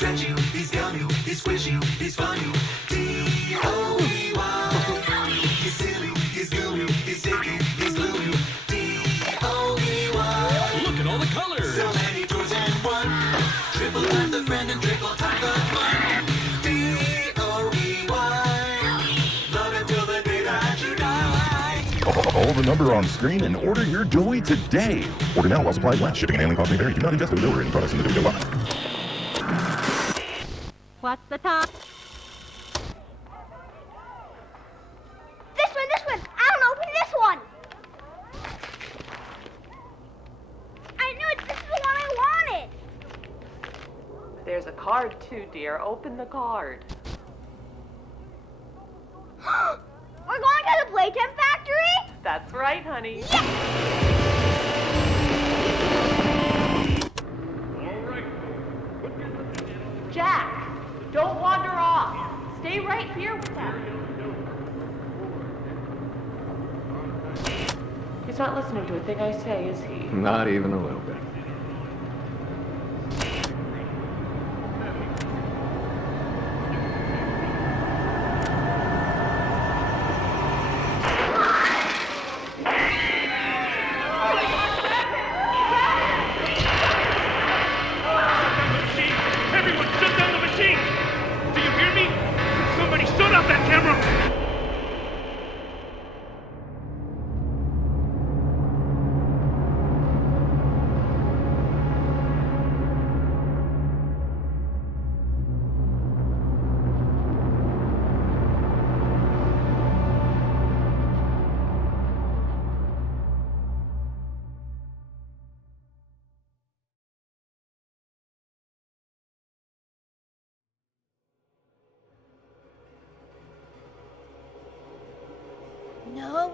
stretch you, he's gum you, he's squish you, he's fun you. D-O-E-Y. He's silly, he's glue you, he's sticky, he's glue you. D-O-E-Y. Look at all the colors. So many toys and one. Triple time the friend and triple time the fun. D-O-E-Y. Love it till the day that you die. Call the number on screen and order your doey today. Order now while supplies last. Shipping and handling costs may vary. Do not ingest or deliver any products in the doey box. What's the time? This one! I'll open this one! I knew it! This is the one I wanted! There's a card too, dear. Open the card. We're going to the playtime factory? That's right, honey. Yes! Jack, don't wander off. Stay right here with them. He's not listening to a thing I say, is he? Not even a little bit. Everyone shut down the machine! Do you hear me? Somebody shut off that camera! No!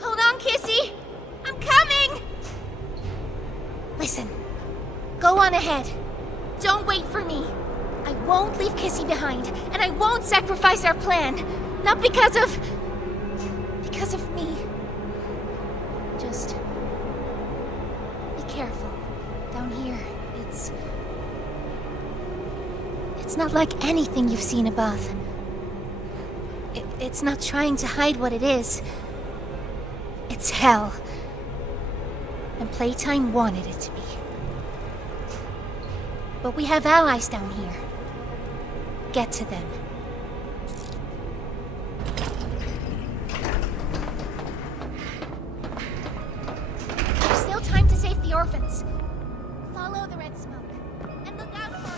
Hold on, Kissy! I'm coming! Listen, go on ahead. Don't wait for me. I won't leave Kissy behind, and I won't sacrifice our plan. Not because of me. Just be careful. Down here, it's not like anything you've seen above. It's not trying to hide what it is. It's hell. And Playtime wanted it to be. But we have allies down here. Get to them. There's still time to save the orphans. Follow the red smoke. And look out for it.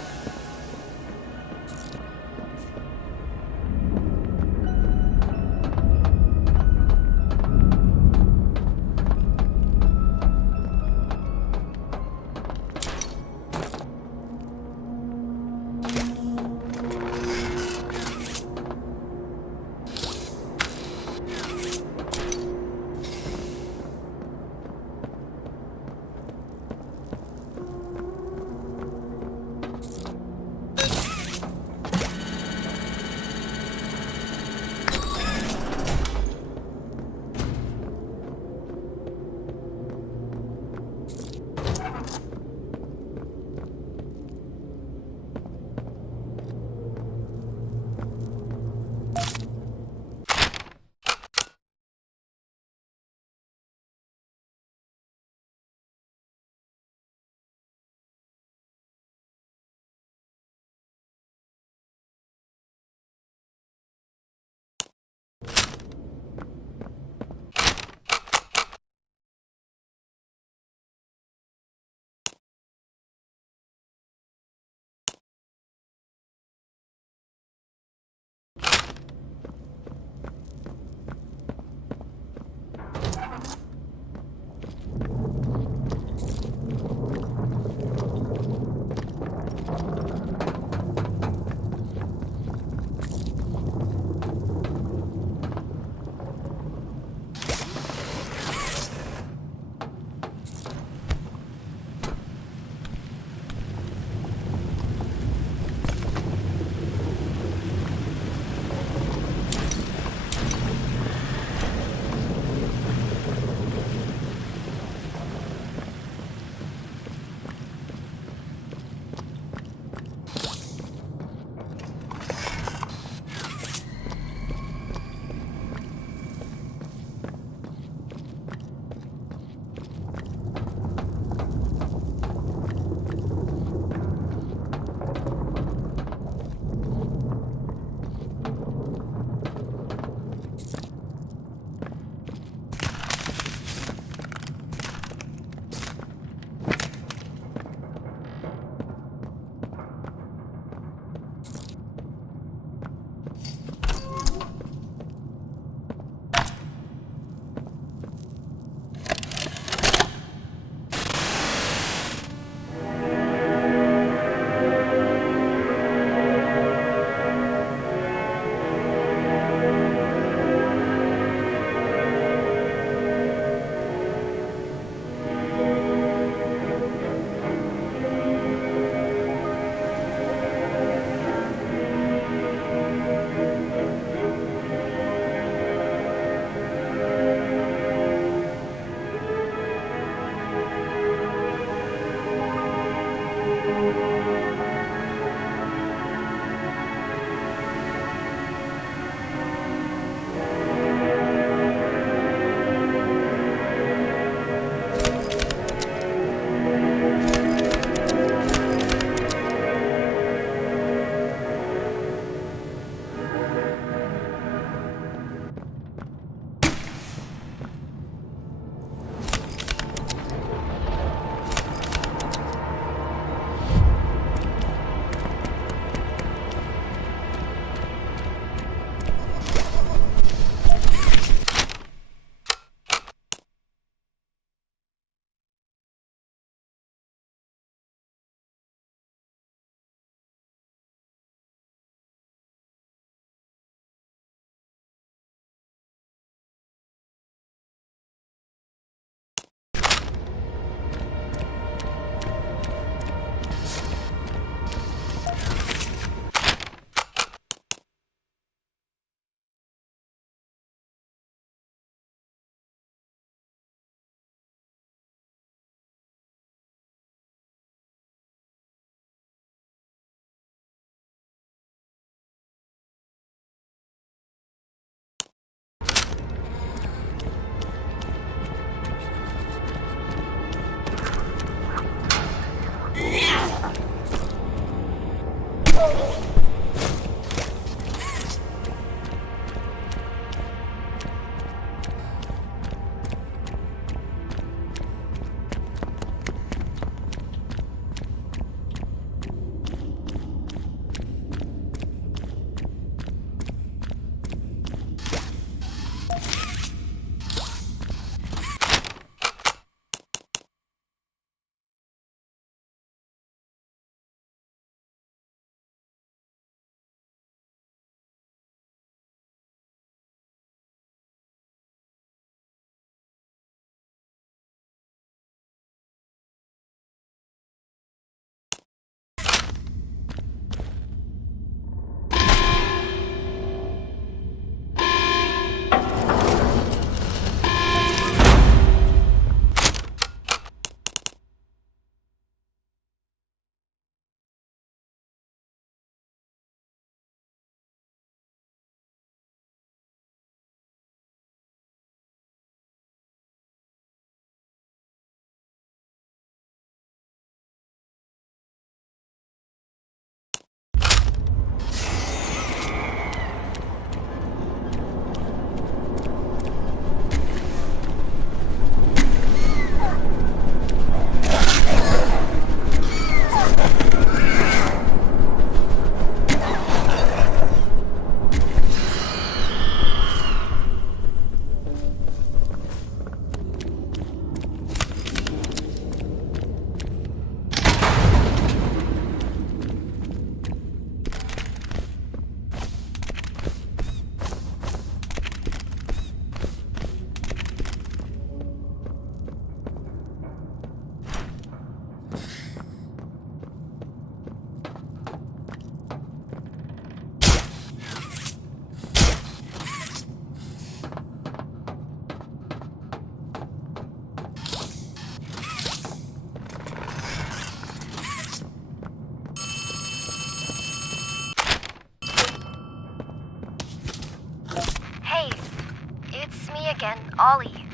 again, Ollie.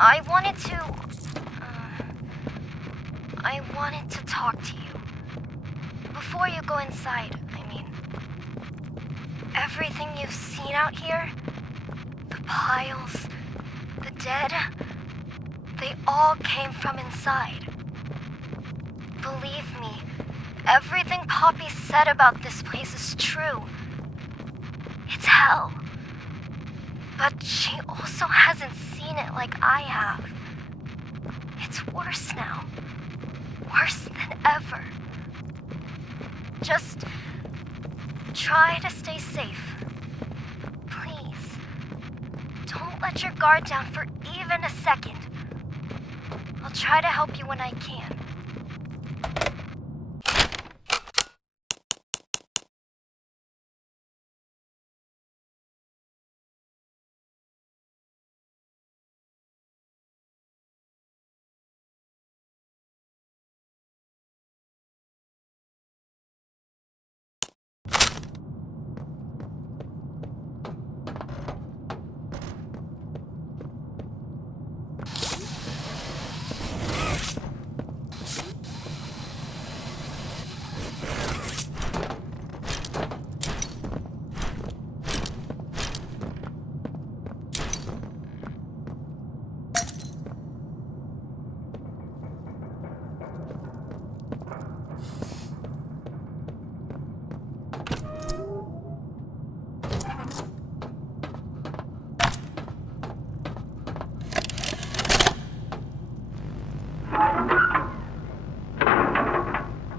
I wanted to talk to you. Before you go inside, I mean. Everything you've seen out here, the piles, the dead, they all came from inside. Believe me, everything Poppy said about this place is true. It's hell. But she also hasn't seen it like I have. It's worse now. Worse than ever. Just try to stay safe. Please. Don't let your guard down for even a second. I'll try to help you when I can.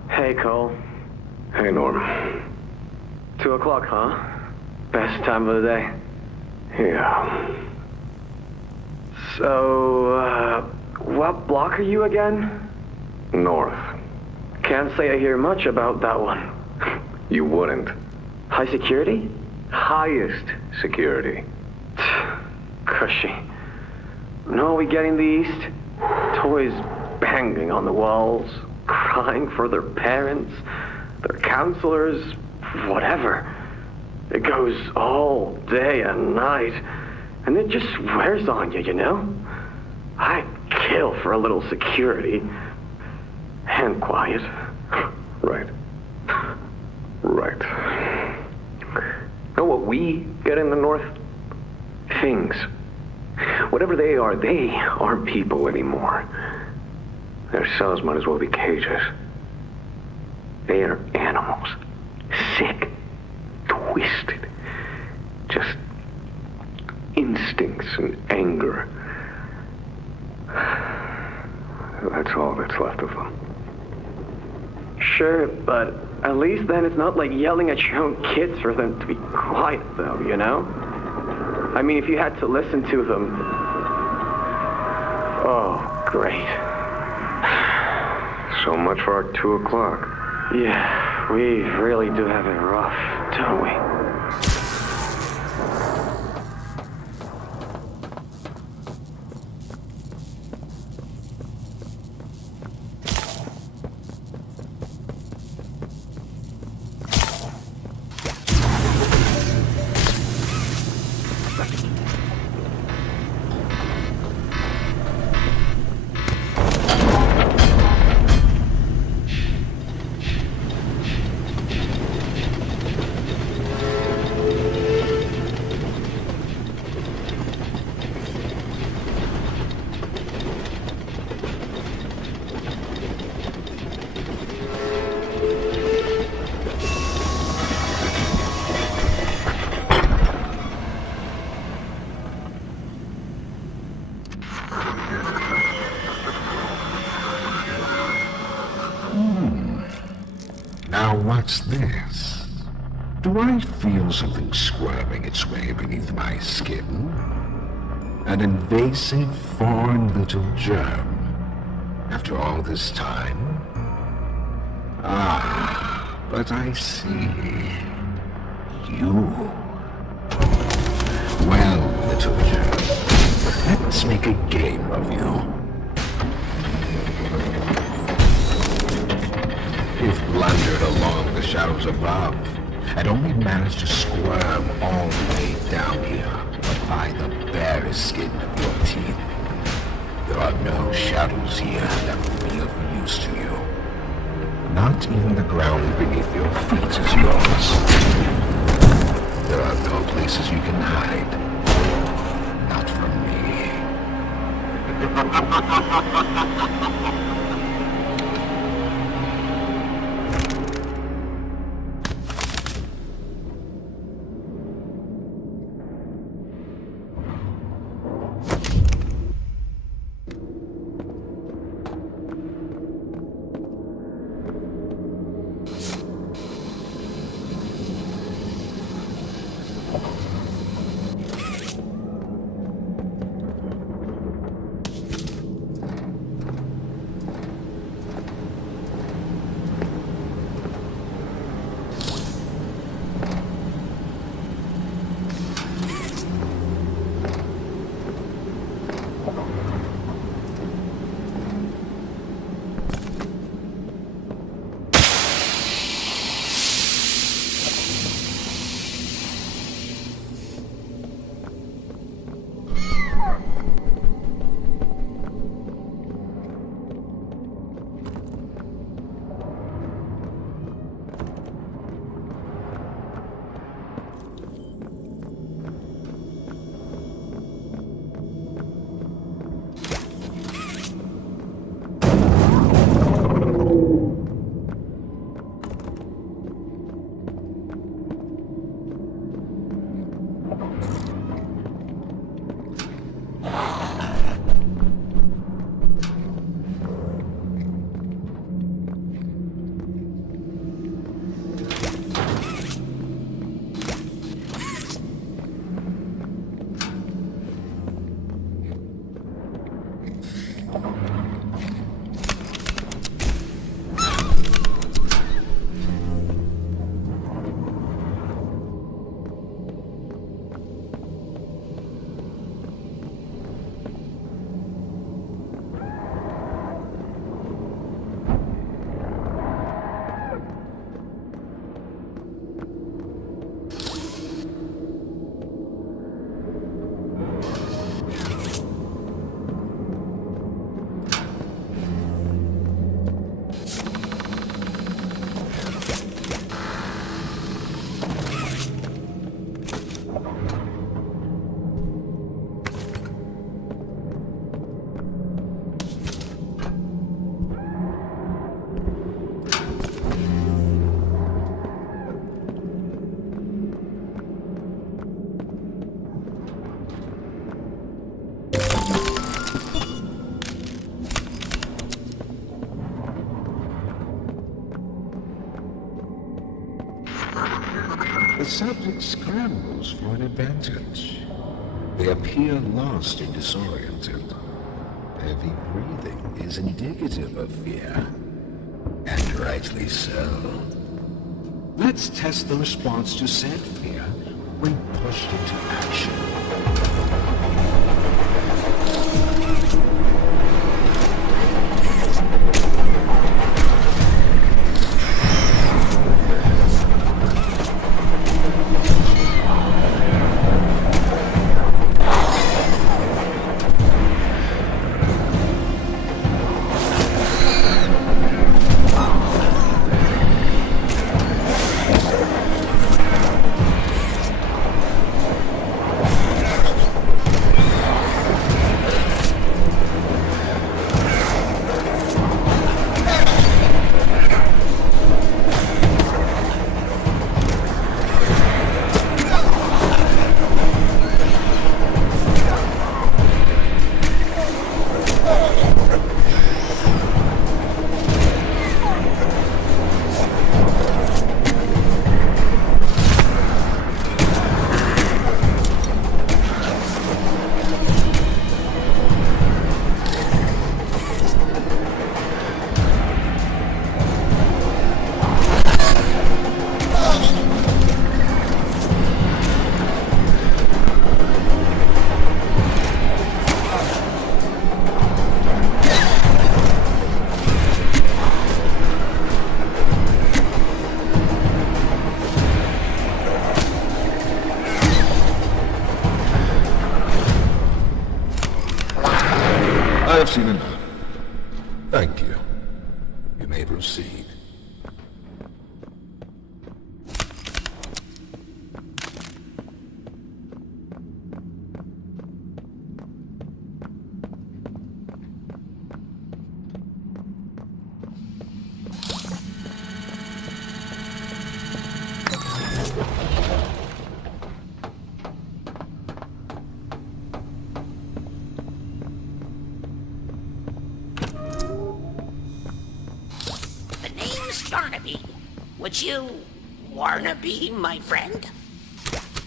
Hey, Cole. Hey, Norm. 2 o'clock, huh? Best time of the day. Yeah. So, what block are you again? North. Can't say I hear much about that one. You wouldn't. High security? Highest security. Cushy. No, we get in the east. Toys banging on the walls, crying for their parents, their counselors, whatever. It goes all day and night, and it just wears on you, you know? I'd kill for a little security. And quiet. Right. Right. Know what we get in the north? Things. Whatever they aren't people anymore. Their cells might as well be cages. They are animals. Sick. Twisted. Just instincts and anger. That's all that's left of them. Sure, but at least then it's not like yelling at your own kids for them to be quiet, though, you know? I mean, if you had to listen to them... Oh, great. So much for our 2 o'clock. Yeah, we really do have it rough, don't we? Now what's this? Do I feel something squirming its way beneath my skin? An invasive foreign little germ. After all this time? Ah, but I see. You. Well, little germ, let's make a game of you. You've blundered along the shadows above, and only managed to squirm all the way down here, but by the barest skin of your teeth. There are no shadows here that will be of use to you. Not even the ground beneath your feet is yours. There are no places you can hide. Not from me. The subject scrambles for an advantage. They appear lost and disoriented. Heavy breathing is indicative of fear, and rightly so. Let's test the response to said fear when pushed into action. I have seen enough. Thank you. You may proceed. Yarnaby. Would you wanna be my friend?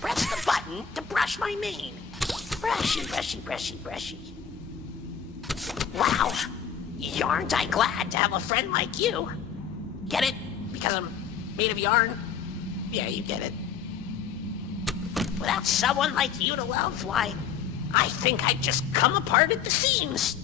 Press the button to brush my mane. Brushy, brushy, brushy, brushy. Wow, yarn't I glad to have a friend like you. Get it? Because I'm made of yarn? Yeah, you get it. Without someone like you to love, why, I think I'd just come apart at the seams.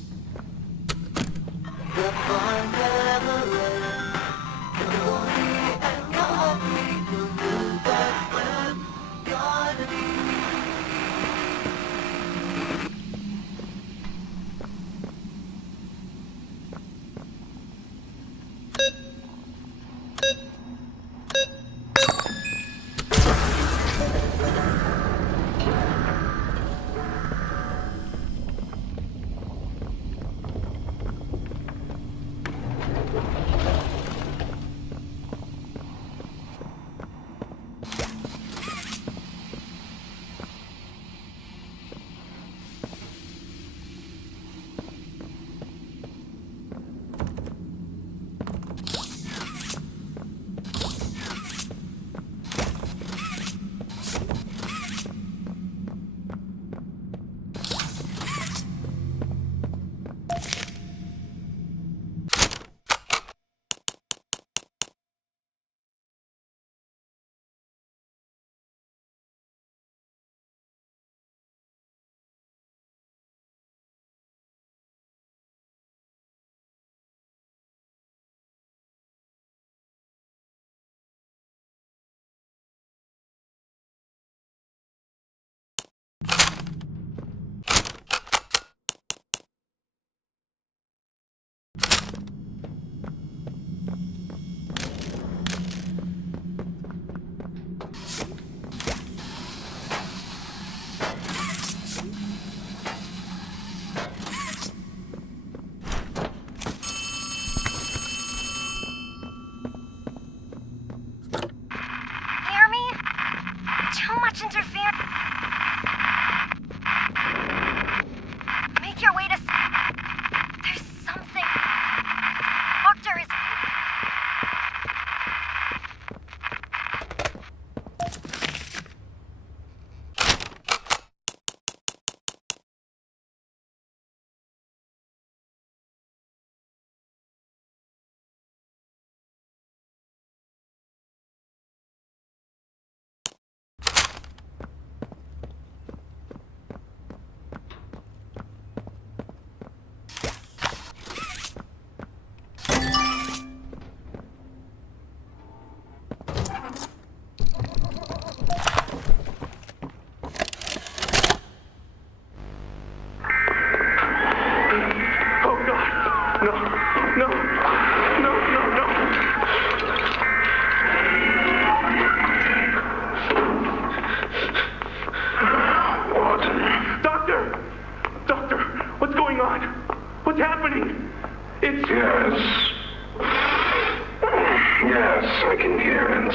I can hear it.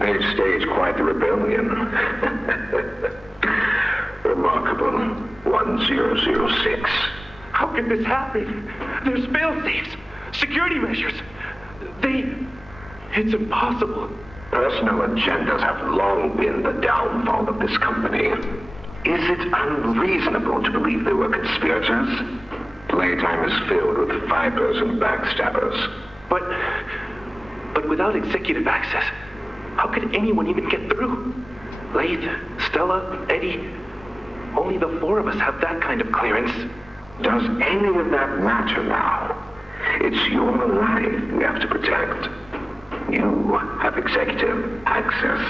They've staged quite the rebellion. Remarkable. 1006. How could this happen? There's fail-safes, security measures. It's impossible. Personal agendas have long been the downfall of this company. Is it unreasonable to believe there were conspirators? Playtime is filled with vipers and backstabbers. But without executive access, how could anyone even get through? Laith, Stella, Eddie, only the four of us have that kind of clearance. Does any of that matter now? It's your life we have to protect. You have executive access.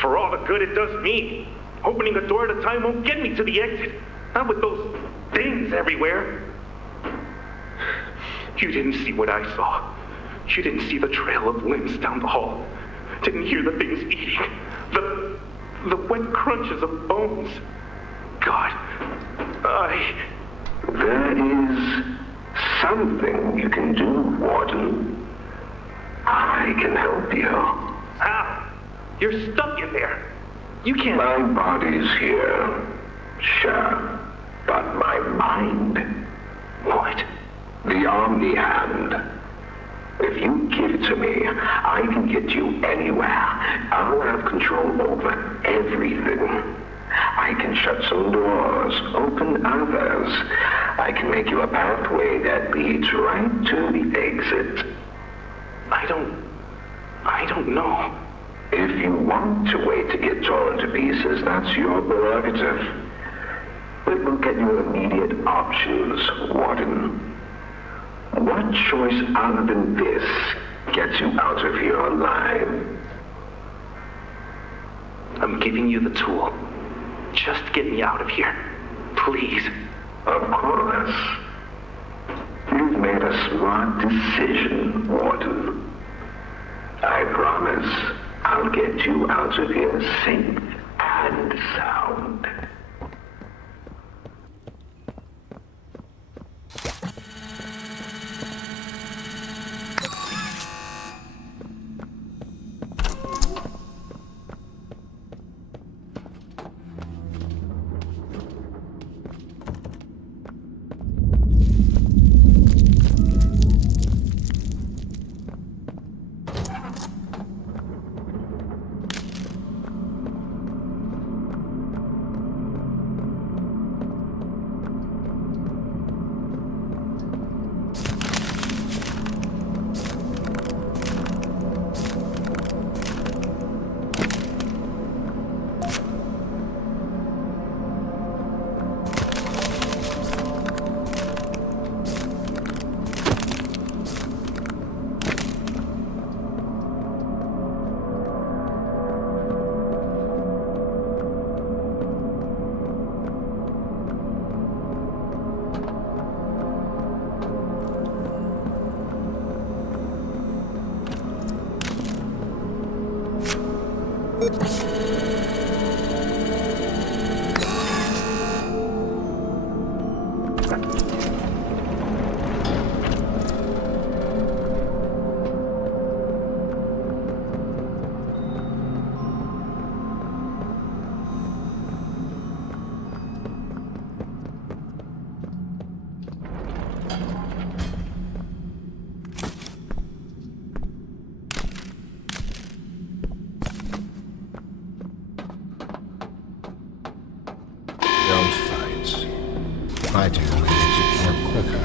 For all the good it does me, opening a door at a time won't get me to the exit. Not with those things everywhere. You didn't see what I saw. You didn't see the trail of limbs down the hall. Didn't hear the things eating. The wet crunches of bones. God, There is something you can do, Warden. I can help you. How? You're stuck in there. You can't... My body's here, sure, but my mind... What? The Omni Hand. If you give it to me, I can get you anywhere. I'll have control over everything. I can shut some doors, open others. I can make you a pathway that leads right to the exit. I don't know. If you want to wait to get torn to pieces, that's your prerogative. But look at your immediate options, Warden. What choice other than this gets you out of here alive? I'm giving you the tool. Just get me out of here. Please. Of course. You've made a smart decision, Warden. I promise I'll get you out of here safe and sound. Fighting makes it more quicker.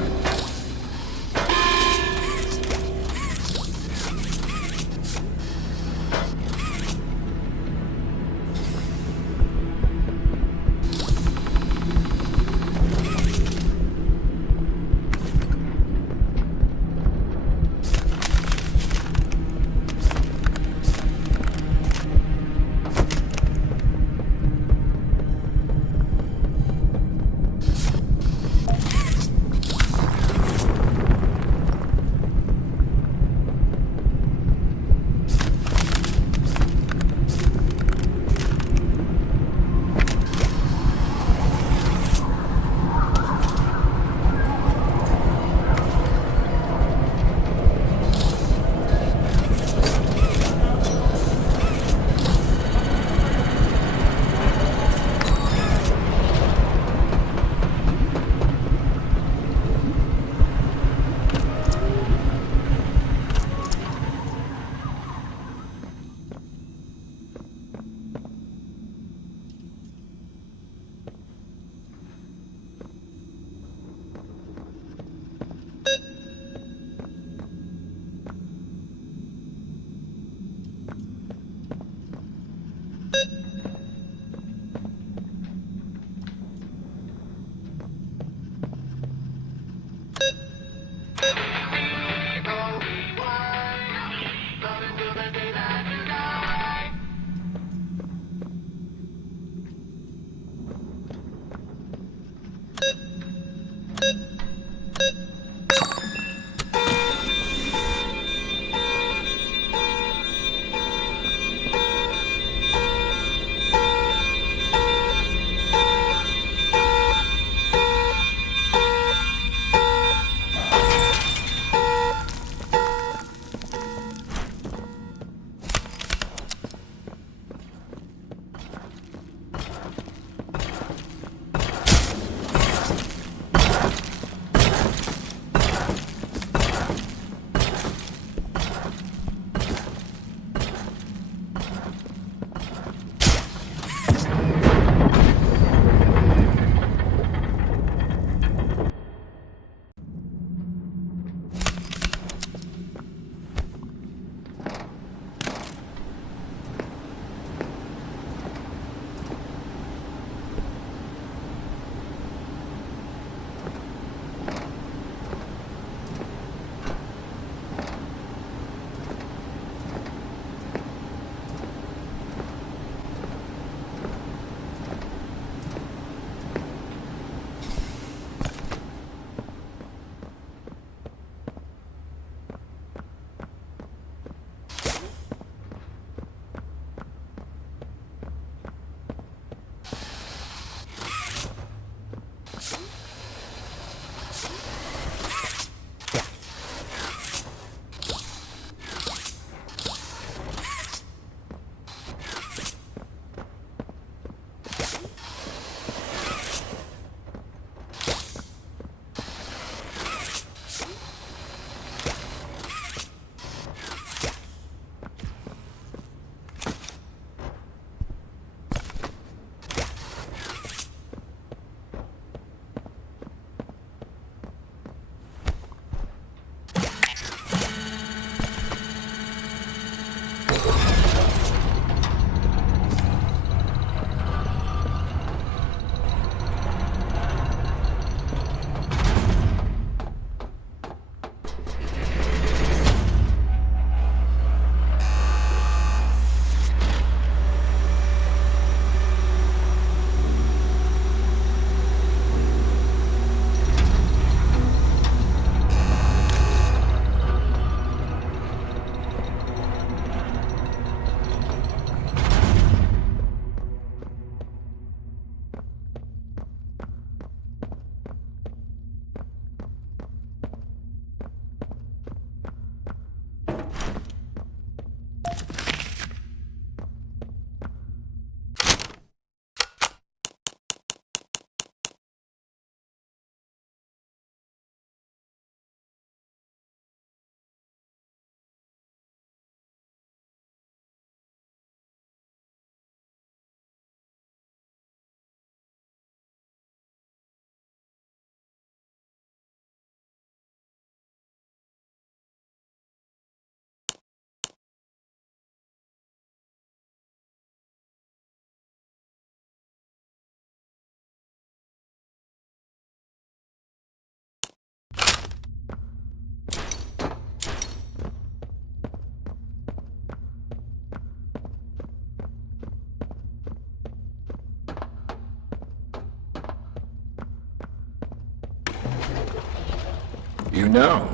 You know,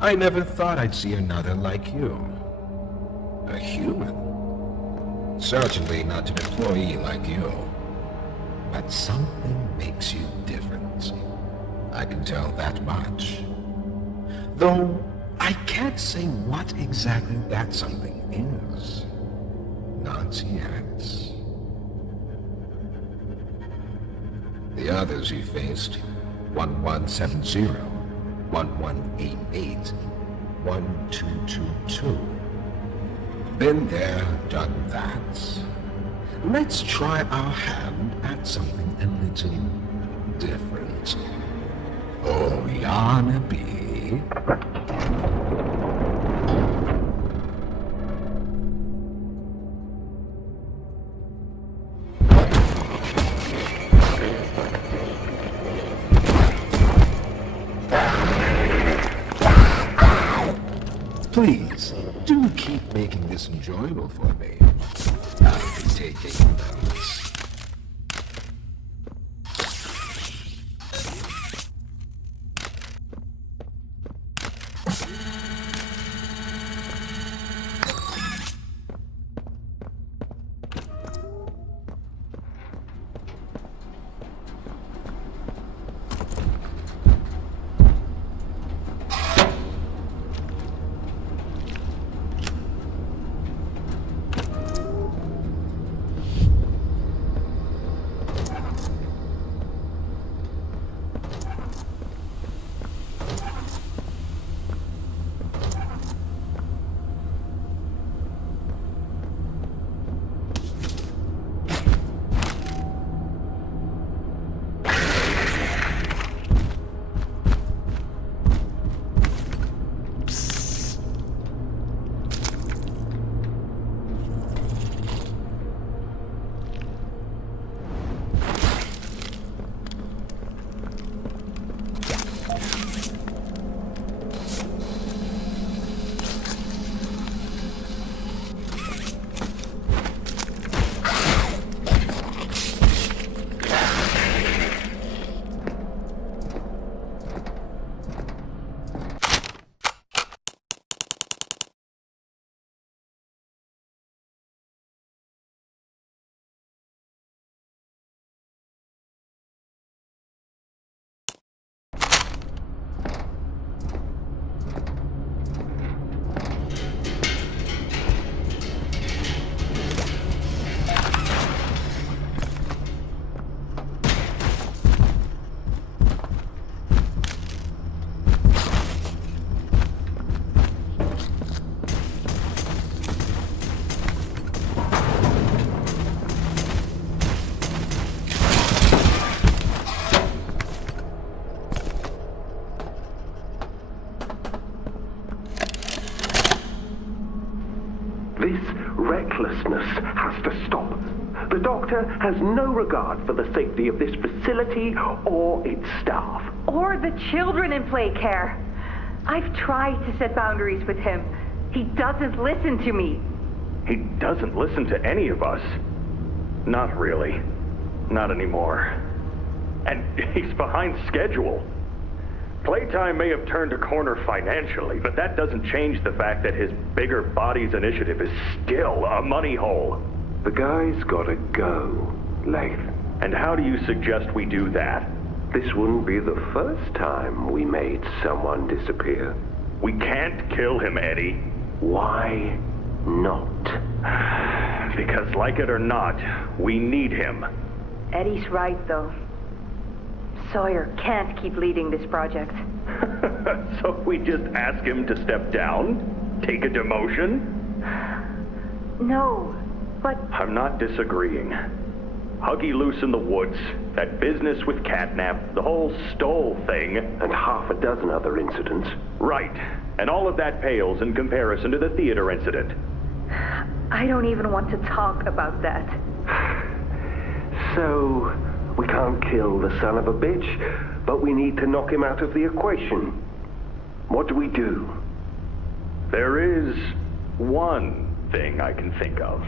I never thought I'd see another like you. A human. Certainly not an employee like you. But something makes you different. I can tell that much. Though, I can't say what exactly that something is. Not yet. The others you faced, 1170, 1188, 1222. Been there, done that. Let's try our hand at something a little different. Oh, yarnaby. Please, do keep making this enjoyable for me. I'll be taking notes. This recklessness has to stop. The doctor has no regard for the safety of this facility or its staff. Or the children in play care. I've tried to set boundaries with him. He doesn't listen to me. He doesn't listen to any of us. Not really. Not anymore. And he's behind schedule. Playtime may have turned a corner financially, but that doesn't change the fact that his bigger bodies initiative is still a money hole. The guy's gotta go, Lath. And how do you suggest we do that? This wouldn't be the first time we made someone disappear. We can't kill him, Eddie. Why not? Because like it or not, we need him. Eddie's right, though. Sawyer can't keep leading this project. So we just ask him to step down? Take a demotion? No, but... I'm not disagreeing. Huggy loose in the woods, that business with Catnap, the whole Stoll thing. And half a dozen other incidents. Right. And all of that pales in comparison to the theater incident. I don't even want to talk about that. So, we can't kill the son of a bitch, but we need to knock him out of the equation. What do we do? There is one thing I can think of.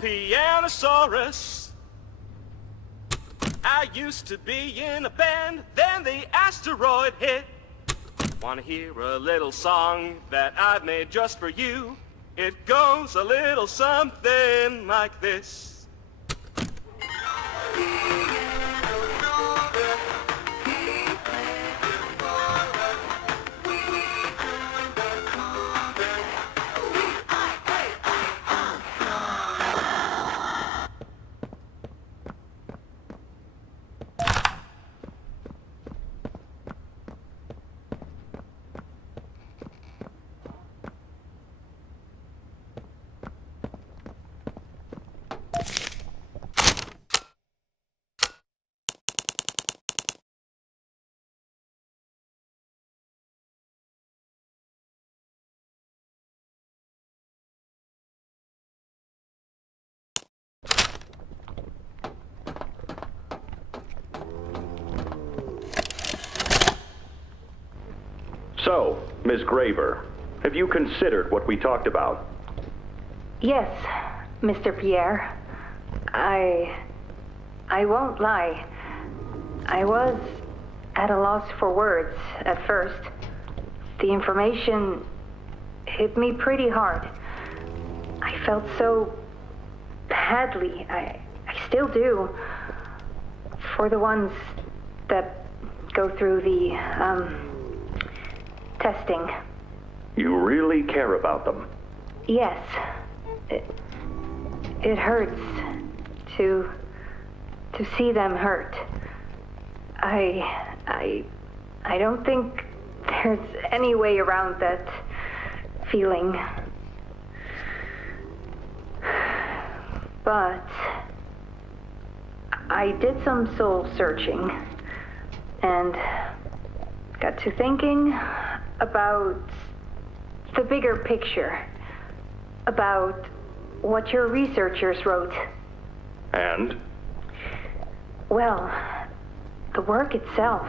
pianosaurus. I used to be in a band, then the asteroid hit. Wanna hear a little song that I've made just for you? It goes a little something like this. So, Miss Graver, have you considered what we talked about? Yes, Mr. Pierre. I won't lie. I was at a loss for words at first. The information hit me pretty hard. I felt so badly. I still do. For the ones that go through the, testing. You really care about them? Yes. It hurts to see them hurt. I don't think there's any way around that feeling. But I did some soul searching and got to thinking about the bigger picture, about what your researchers wrote. And? Well, the work itself,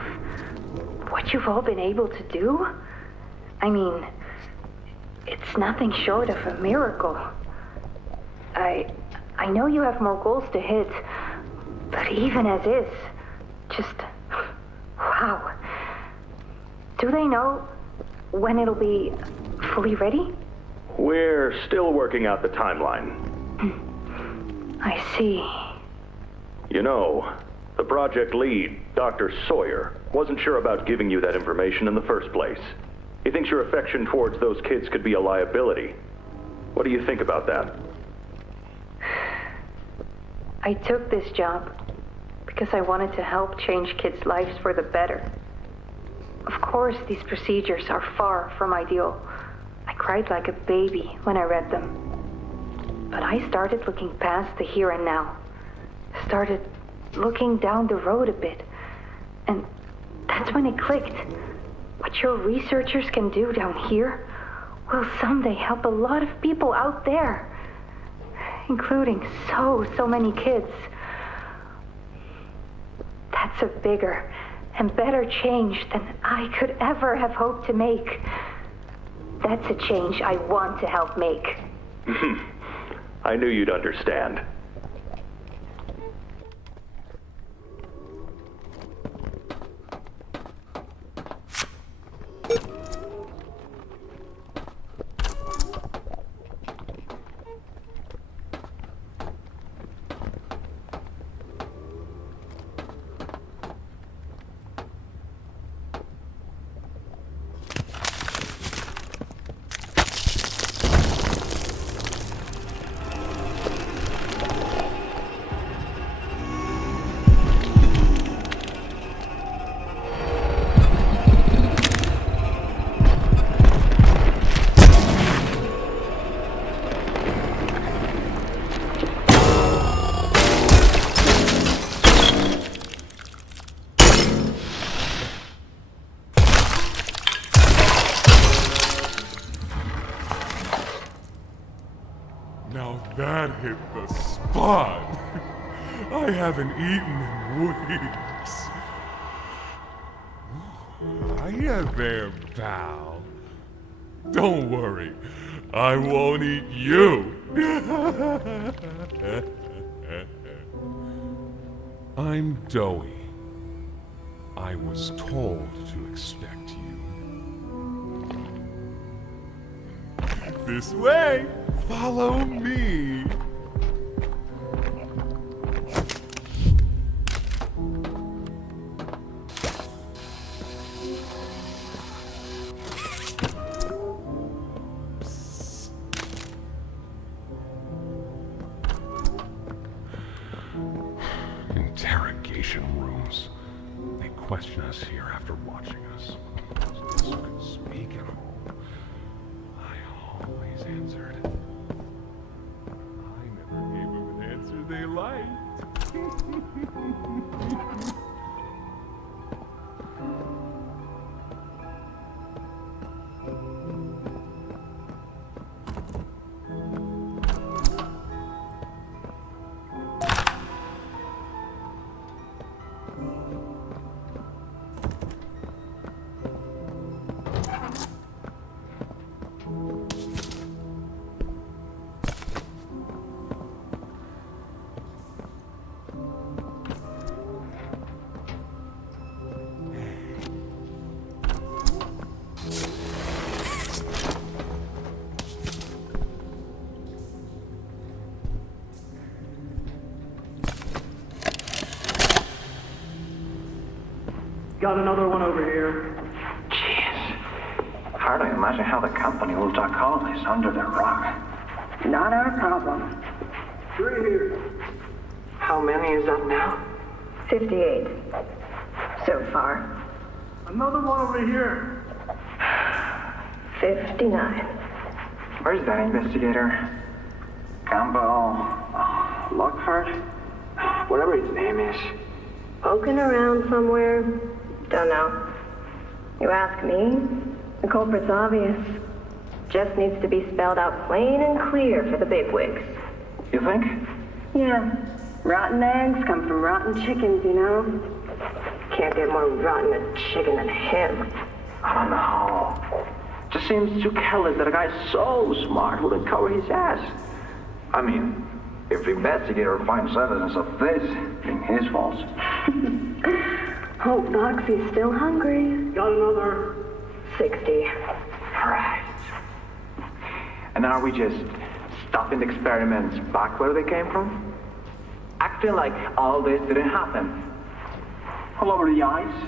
what you've all been able to do, I mean, it's nothing short of a miracle. I know you have more goals to hit, but even as is, just, wow. Do they know when it'll be fully ready? We're still working out the timeline. I see. You know, the project lead, Dr. Sawyer, wasn't sure about giving you that information in the first place. He thinks your affection towards those kids could be a liability. What do you think about that? I took this job because I wanted to help change kids' lives for the better. Of course, these procedures are far from ideal. I cried like a baby when I read them. But I started looking past the here and now. Started looking down the road a bit. And that's when it clicked. What your researchers can do down here will someday help a lot of people out there. Including so many kids. That's a bigger and better change than I could ever have hoped to make. That's a change I want to help make. I knew you'd understand. That hit the spot. I haven't eaten in weeks. Hiya there, pal. Don't worry. I won't eat you. I'm Doey. I was told to expect you. This way! Follow me! Interrogation rooms. They question us here after watching us. Those who can speak at home. I always answered. I never gave them an answer they liked. Got another one over here. Jeez. Hard to imagine how the company will duck all this under the rock. Not our problem. 3 here. How many is that now? 58. So far. Another one over here. 59. Where's that investigator? Campbell... Lockhart? Whatever his name is. Poking around somewhere? Don't know. You ask me? The culprit's obvious. Just needs to be spelled out plain and clear for the bigwigs. You think? Yeah. Rotten eggs come from rotten chickens, you know? Can't get more rotten a chicken than him. I don't know. Just seems too careless that a guy so smart wouldn't cover his ass. I mean, if the investigator finds evidence of this, it's his fault. Hope Foxy's still hungry. Got another. 60. Right. And are we just stopping the experiments back where they came from? Acting like all this didn't happen? All over the ice.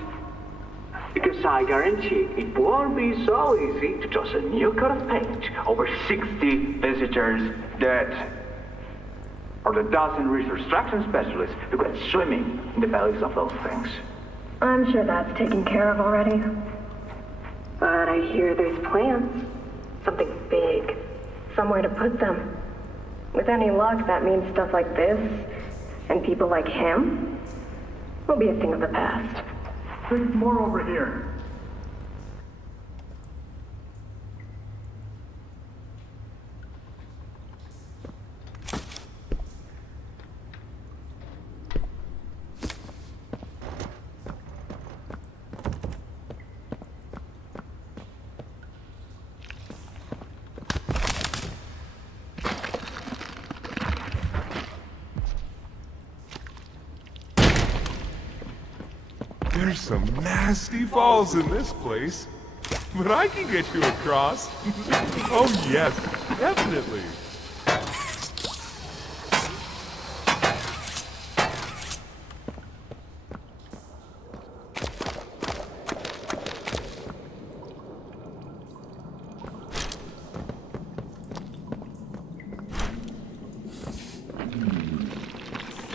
Because I guarantee it won't be so easy to toss a new coat of paint over 60 visitors dead. Or the dozen resource extraction specialists who went swimming in the bellies of those things? I'm sure that's taken care of already. But I hear there's plans. Something big. Somewhere to put them. With any luck, that means stuff like this, and people like him, will be a thing of the past. There's more over here. There's some nasty falls in this place, but I can get you across. Oh yes, definitely.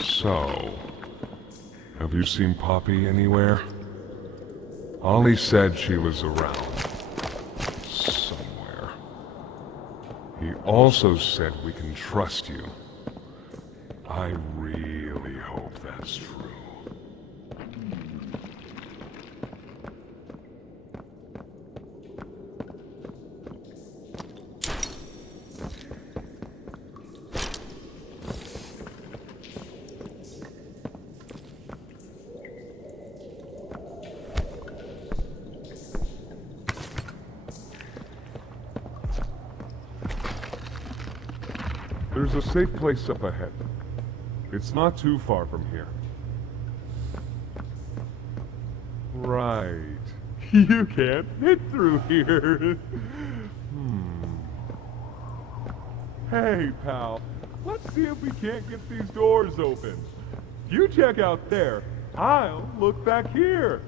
So, have you seen Poppy anywhere? Ollie said she was around. Somewhere. He also said we can trust you. I really hope that's true. There's a safe place up ahead. It's not too far from here. Right. You can't fit through here. Hey, pal. Let's see if we can't get these doors open. You check out there. I'll look back here.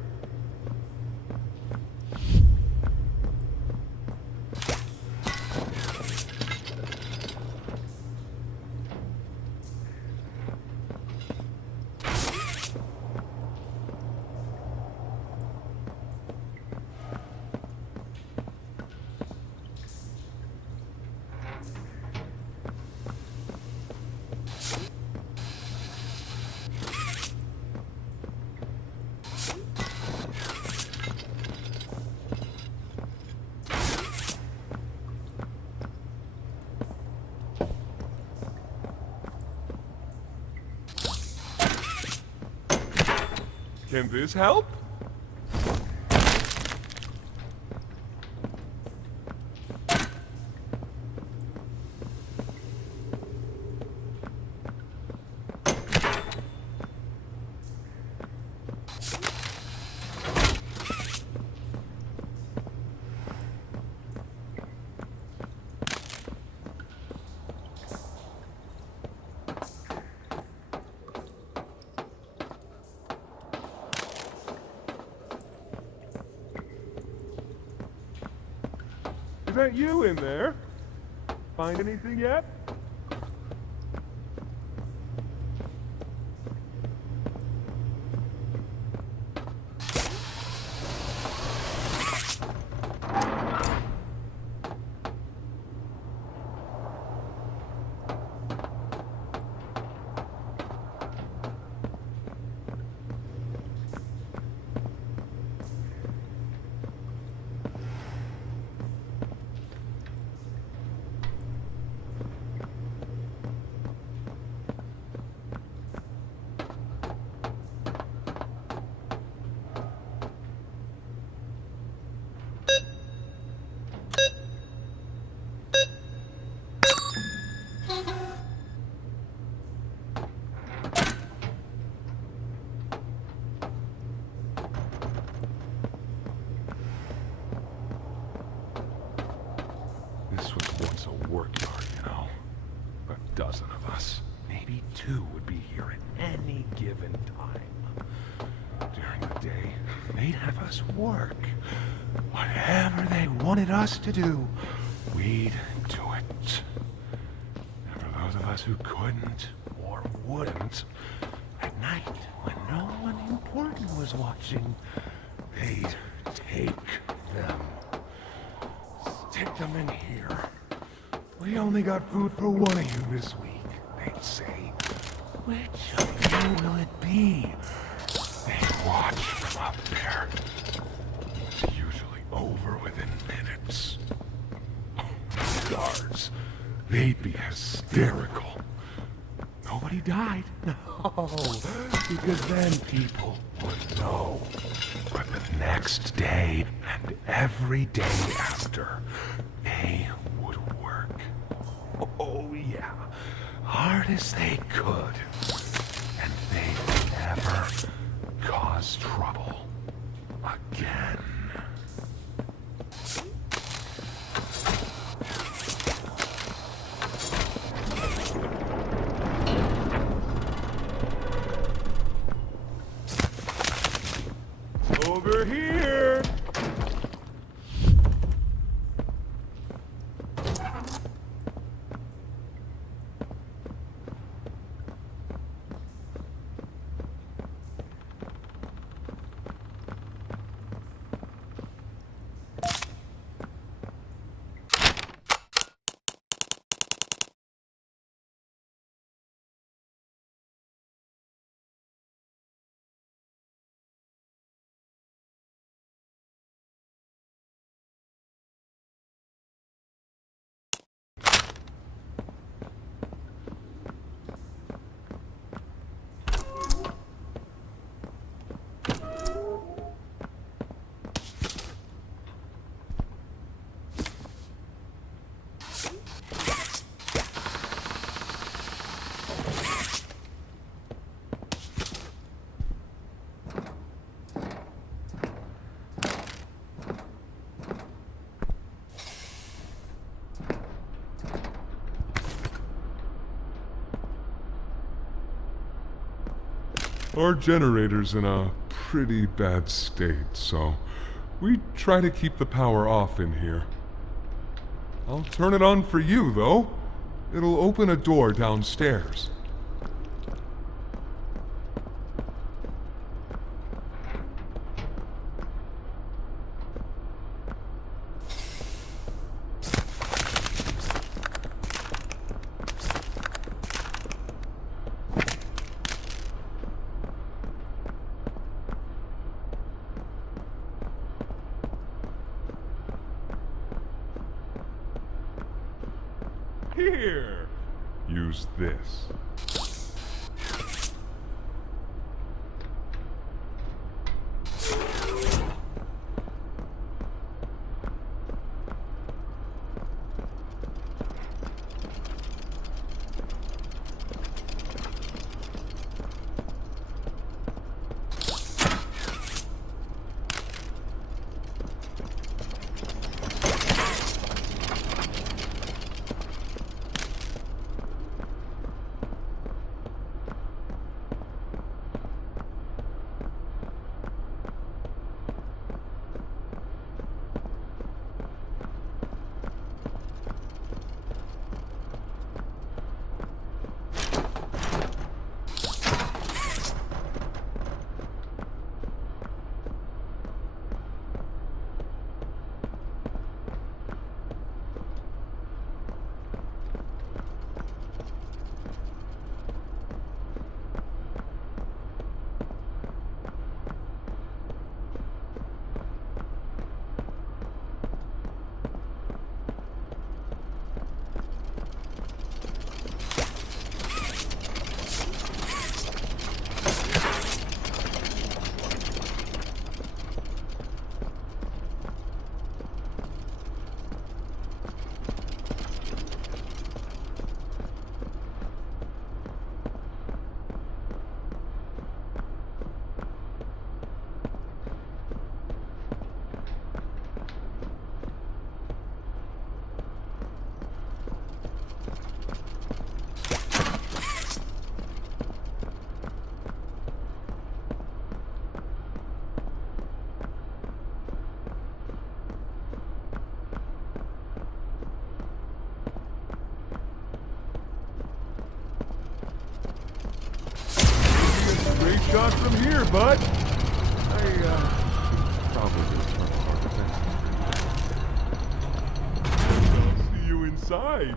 Can this help? Is that you in there? Find anything yet? This was once a work yard, you know. A dozen of us, maybe two, would be here at any given time. During the day, they'd have us work. Whatever they wanted us to do, we'd do it. And for those of us who couldn't or wouldn't, at night, when no one important was watching, they'd take them. Stick them in here. We only got food for one of you this week, they'd say. Which of you will it be? They'd watch from up there. It's usually over within minutes. The guards, they'd be hysterical. Nobody died? No, because then people would know. But the next day and every day after, they would work. Oh yeah, hard as they could. And they'd never cause trouble again. Over here! Our generator's in a pretty bad state, so we try to keep the power off in here. I'll turn it on for you, though. It'll open a door downstairs. Here! Use this. Great shot from here, bud. Probably turn I'll see you inside.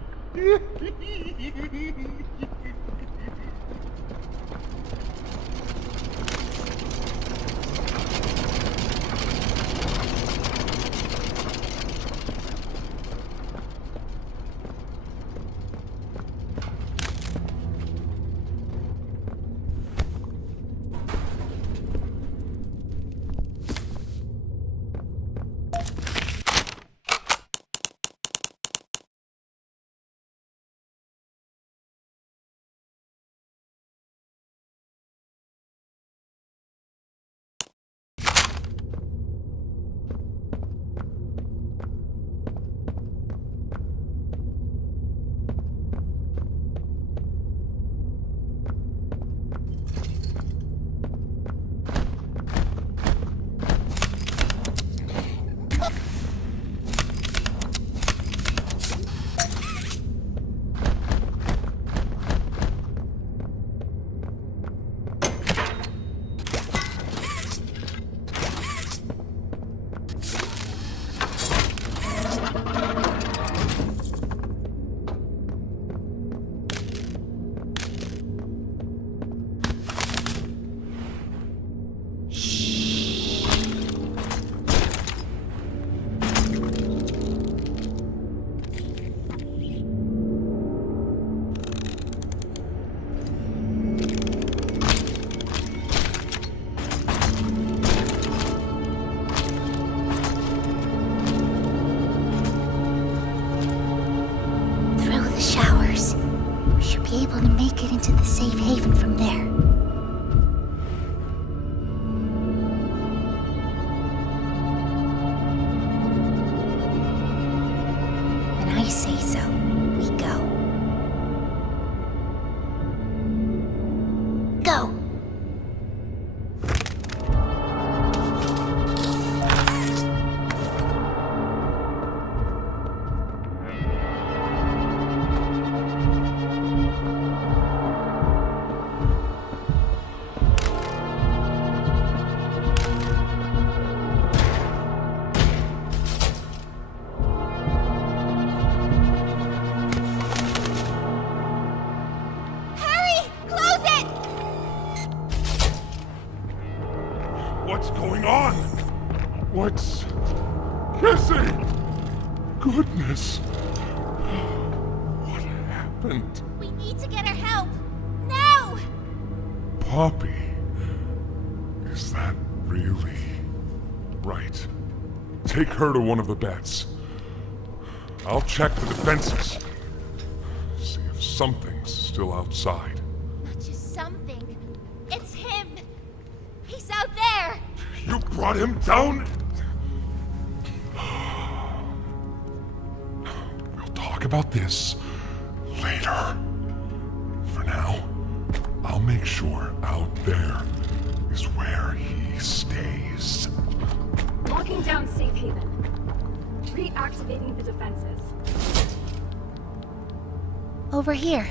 Able to make it into the safe haven from there. When I say so, we go. Go! What's going on? What's... Kissy! Goodness! What happened? We need to get her help! Now! Poppy? Is that really... right? Take her to one of the beds. I'll check the defenses. See if something's still outside. Not just something. It's him! He's out there! You brought him down? We'll talk about this later. For now, I'll make sure out there is where he stays. Locking down safe haven. Reactivating the defenses. Over here.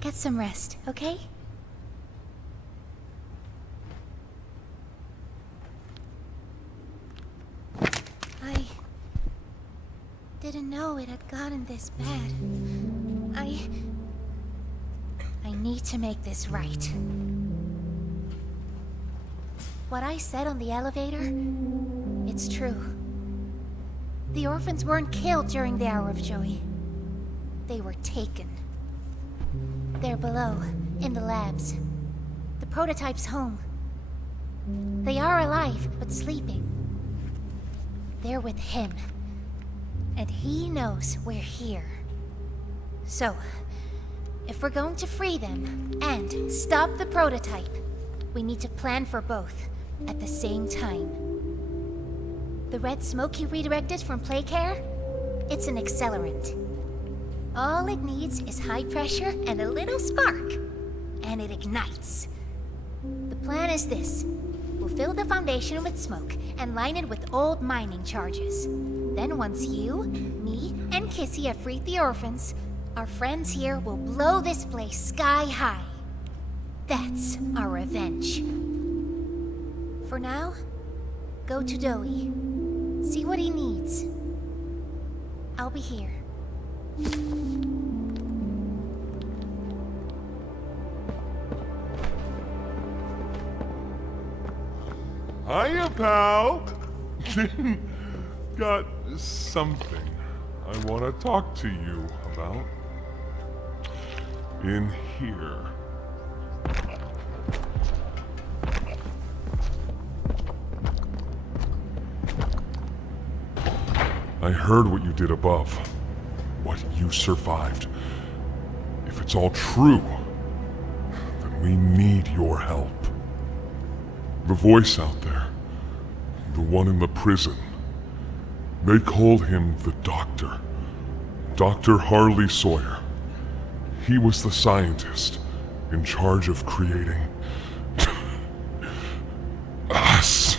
Get some rest, okay? I didn't know it had gotten this bad. I need to make this right. What I said on the elevator, it's true. The orphans weren't killed during the hour of joy. They were taken. They're below, in the labs. The prototype's home. They are alive, but sleeping. They're with him. And he knows we're here. So, if we're going to free them and stop the prototype, we need to plan for both at the same time. The red smoke you redirected from Playcare? It's an accelerant. All it needs is high pressure and a little spark, and it ignites. The plan is this. We'll fill the foundation with smoke and line it with old mining charges. Then once you, me, and Kissy have freed the orphans, our friends here will blow this place sky high. That's our revenge. For now, go to Doey. See what he needs. I'll be here. Hiya, pal! Got something I want to talk to you about. In here. I heard what you did above. What you survived. If it's all true, then we need your help. The voice out there, the one in the prison, they called him the Doctor. Dr. Harley Sawyer. He was the scientist in charge of creating us.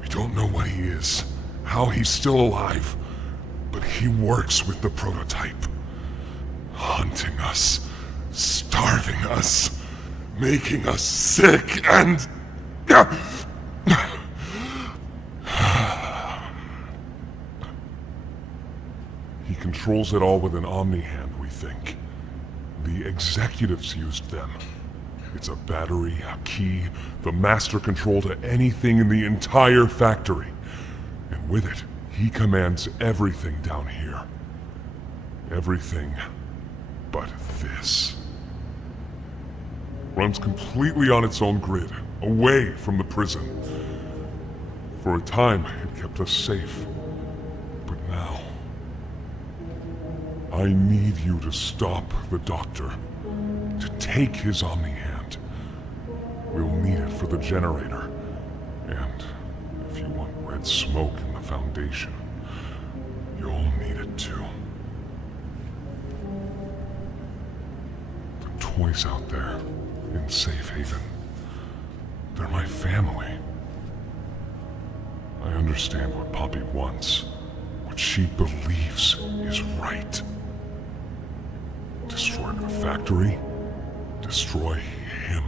We don't know what he is, how he's still alive, but he works with the prototype. Hunting us, starving us, making us sick, and... He controls it all with an omni-hand, we think. The executives used them. It's a battery, a key, the master control to anything in the entire factory. And with it, he commands everything down here. Everything but this. Runs completely on its own grid, away from the prison. For a time, it kept us safe. But now... I need you to stop the Doctor. To take his omni-hand. We'll need it for the generator. And if you want red smoke in the Foundation, you'll need it too. The toys out there, in Safe Haven, they're my family. I understand what Poppy wants, what she believes is right. Destroy the factory, destroy him.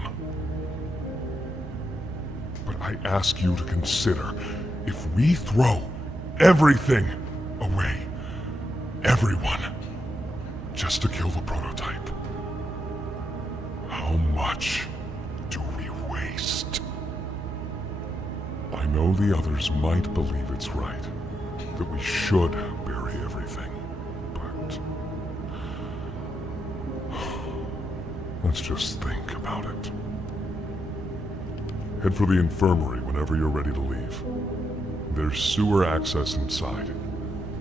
But I ask you to consider, if we throw everything away, everyone, just to kill the prototype. How much do we waste? I know the others might believe it's right, that we should bury everything, but let's just think about it. Head for the infirmary whenever you're ready to leave. There's sewer access inside.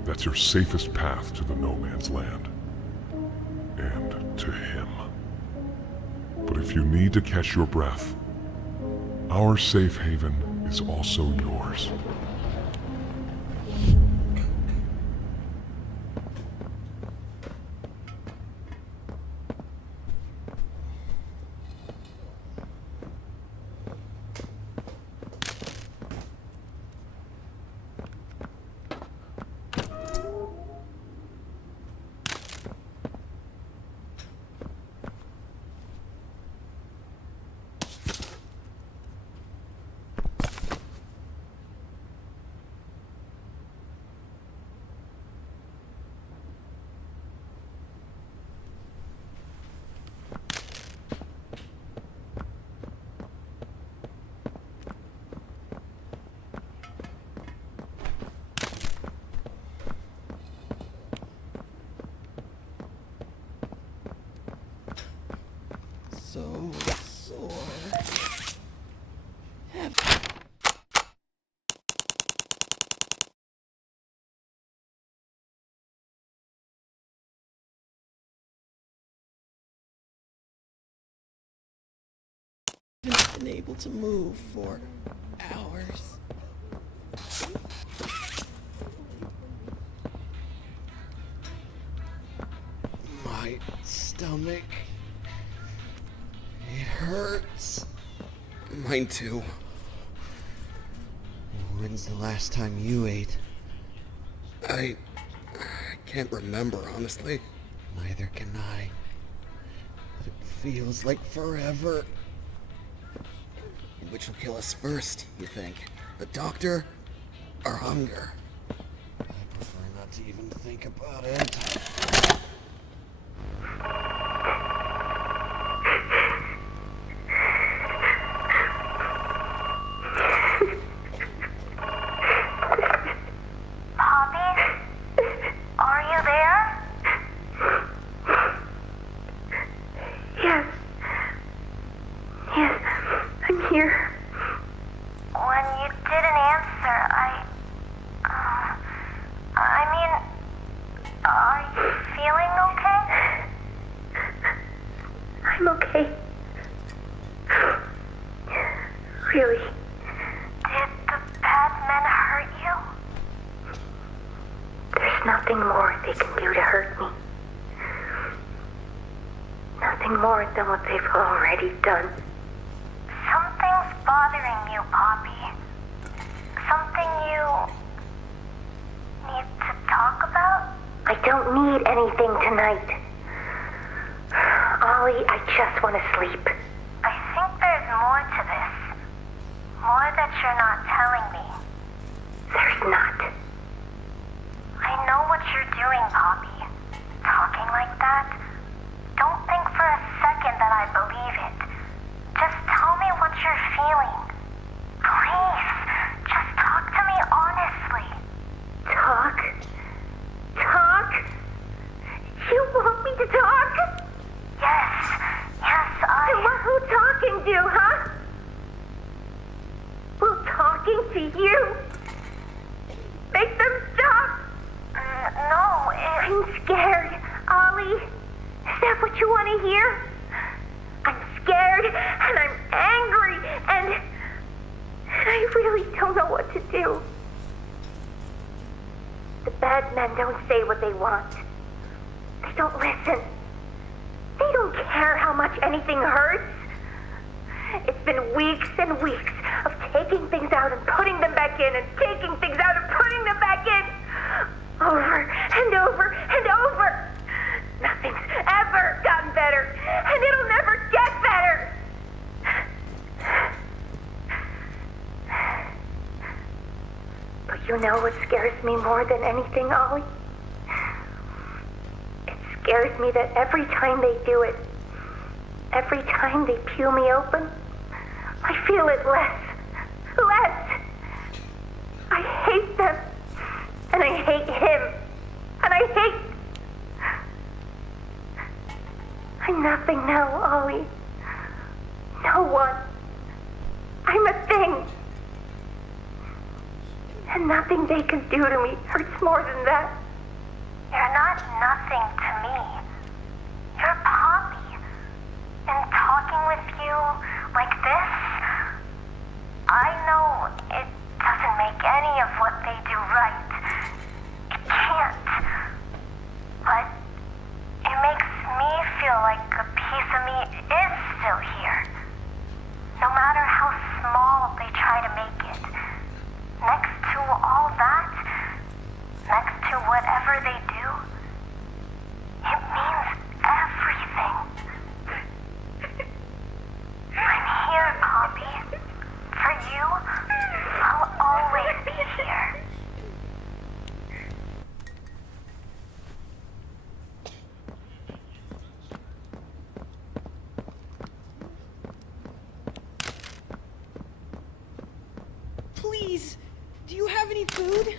That's your safest path to the no man's land. And to him. But if you need to catch your breath, our safe haven is also yours. So sore. Haven't been able to move for hours. My stomach. It hurts. Mine too. When's the last time you ate? I can't remember, honestly. Neither can I. But it feels like forever. Which will kill us first, you think? The doctor or hunger? I prefer not to even think about it. Than what they've already done. Something's bothering you, Poppy. Something you need to talk about? I don't need anything tonight. Ollie, I just want to sleep. I think there's more to this. More that you're not telling me. There's not. I know what you're doing, Poppy. Talking like that. Don't think for a second that I believe it. Just tell me what you're feeling. Please, just talk to me honestly. Talk? Talk? You want me to talk? Yes, And what will talking do, huh? Will talking to you make them stop? No, I'm scared, Ollie. Is that what you want to hear? I'm scared, and I'm angry, and I really don't know what to do. The bad men don't say what they want. They don't listen. They don't care how much anything hurts. It's been weeks and weeks of taking things out and putting them back in, and taking things out and putting them back in. Over and over and over. Nothing's ever gotten better, and it'll never get better. But you know what scares me more than anything, Ollie? scares me that every time they do it, every time they peel me open, I feel it less. I hate them. And I hate him. And I hate... I'm nothing now, Ollie. No one. I'm a thing. And nothing they can do to me hurts more than that. You're not nothing to me. You're Poppy. And talking with you like this, I know it doesn't make any of what they do right. It can't. But it makes me feel like a piece of me is still here. No matter how small they try to make it. Next to all that, next to whatever they do, it means everything. I'm here, Poppy. For you, I'll always be here. Please, do you have any food?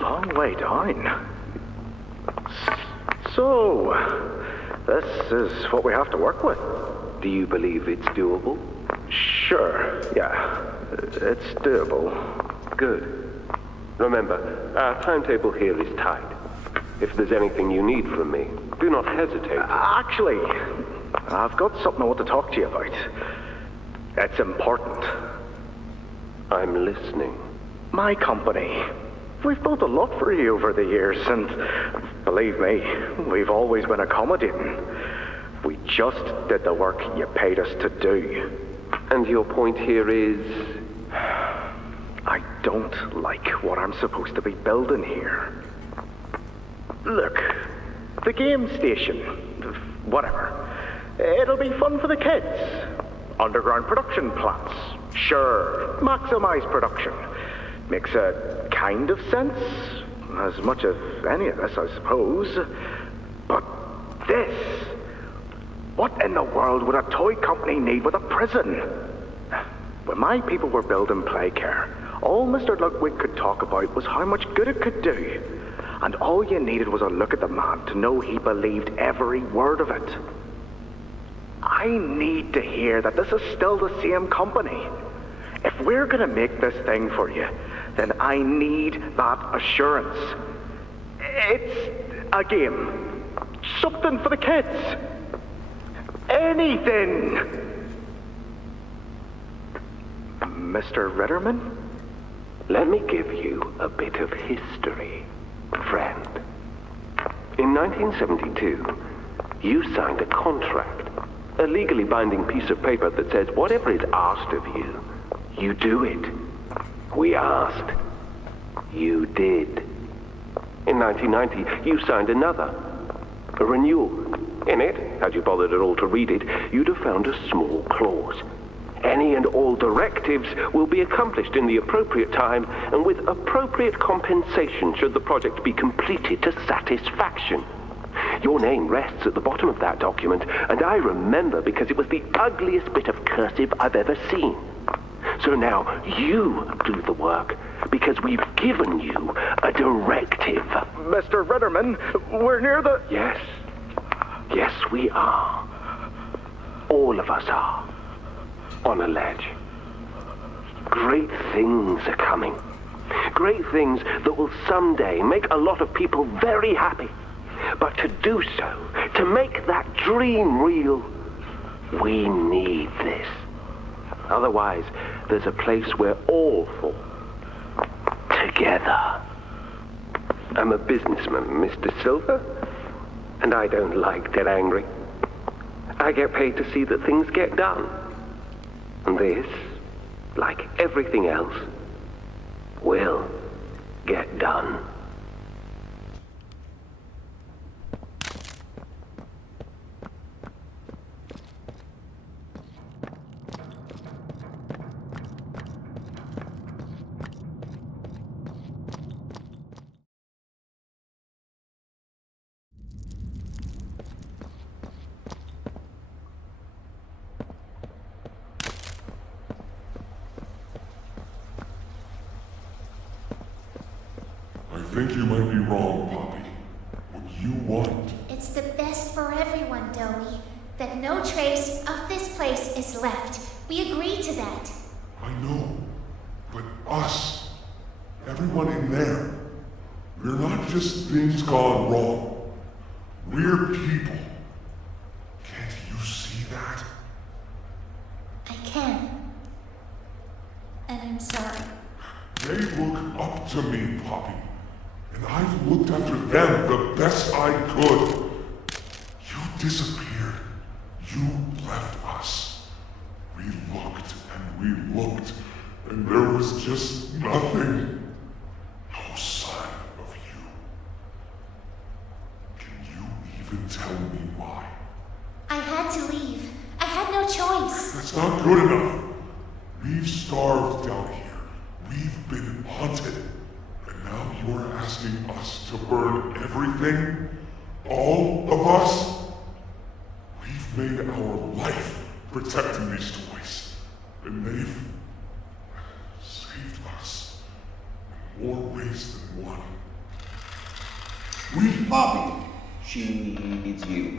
Long way down. So, this is what we have to work with. Do you believe it's doable? Sure, yeah. It's doable. Good. Remember, our timetable here is tight. If there's anything you need from me, do not hesitate. Actually, I've got something I want to talk to you about. It's important. I'm listening. My company. We've built a lot for you over the years, and believe me, we've always been accommodating. We just did the work you paid us to do. And your point here is? I don't like what I'm supposed to be building here. Look, the game station, whatever. It'll be fun for the kids. Underground production plants. Sure, maximize production. Makes a kind of sense. As much of any of this, I suppose. But this... What in the world would a toy company need with a prison? When my people were building Playcare, all Mr. Ludwig could talk about was how much good it could do. And all you needed was a look at the man to know he believed every word of it. I need to hear that this is still the same company. If we're gonna make this thing for you, then I need that assurance. It's a game. Something for the kids. Anything. Mr. Ritterman? Let me give you a bit of history, friend. In 1972, you signed a contract, a legally binding piece of paper that says whatever is asked of you, you do it. We asked. You did. In 1990, you signed another, a renewal. In it, had you bothered at all to read it, you'd have found a small clause. Any and all directives will be accomplished in the appropriate time and with appropriate compensation should the project be completed to satisfaction. Your name rests at the bottom of that document, and I remember because it was the ugliest bit of cursive I've ever seen. So now you do the work, because we've given you a directive. Mr. Ritterman, we're near the... Yes. Yes, we are. All of us are. On a ledge. Great things are coming. Great things that will someday make a lot of people very happy. But to do so, to make that dream real, we need this. Otherwise, there's a place we're all for. Together. I'm a businessman, Mr. Silver, and I don't like to get angry. I get paid to see that things get done. This, like everything else, will get done. I think you might be wrong, Poppy. What you want... It's the best for everyone, Doey. That no trace of this place is left. We agreed to that. I know. But us, everyone in there, we're not just things gone wrong. We're people. Can't you see that? I can. And I'm sorry. They look up to me, Poppy. And I've looked after them the best I could. You disappeared. You left us. We looked and we looked, and there was just nothing. No sign of you. Can you even tell me why? I had to leave. I had no choice. That's not good enough. We've starved down here. We've been hunted. And now you're asking us to burn everything? All of us? We've made our life protecting these toys. And they've saved us in more ways than one. We, Poppy, she needs you.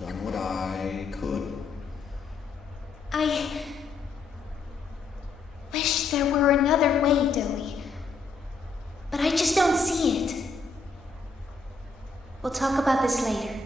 Done what I could. I wish there were another way, Doey. But I just don't see it. We'll talk about this later.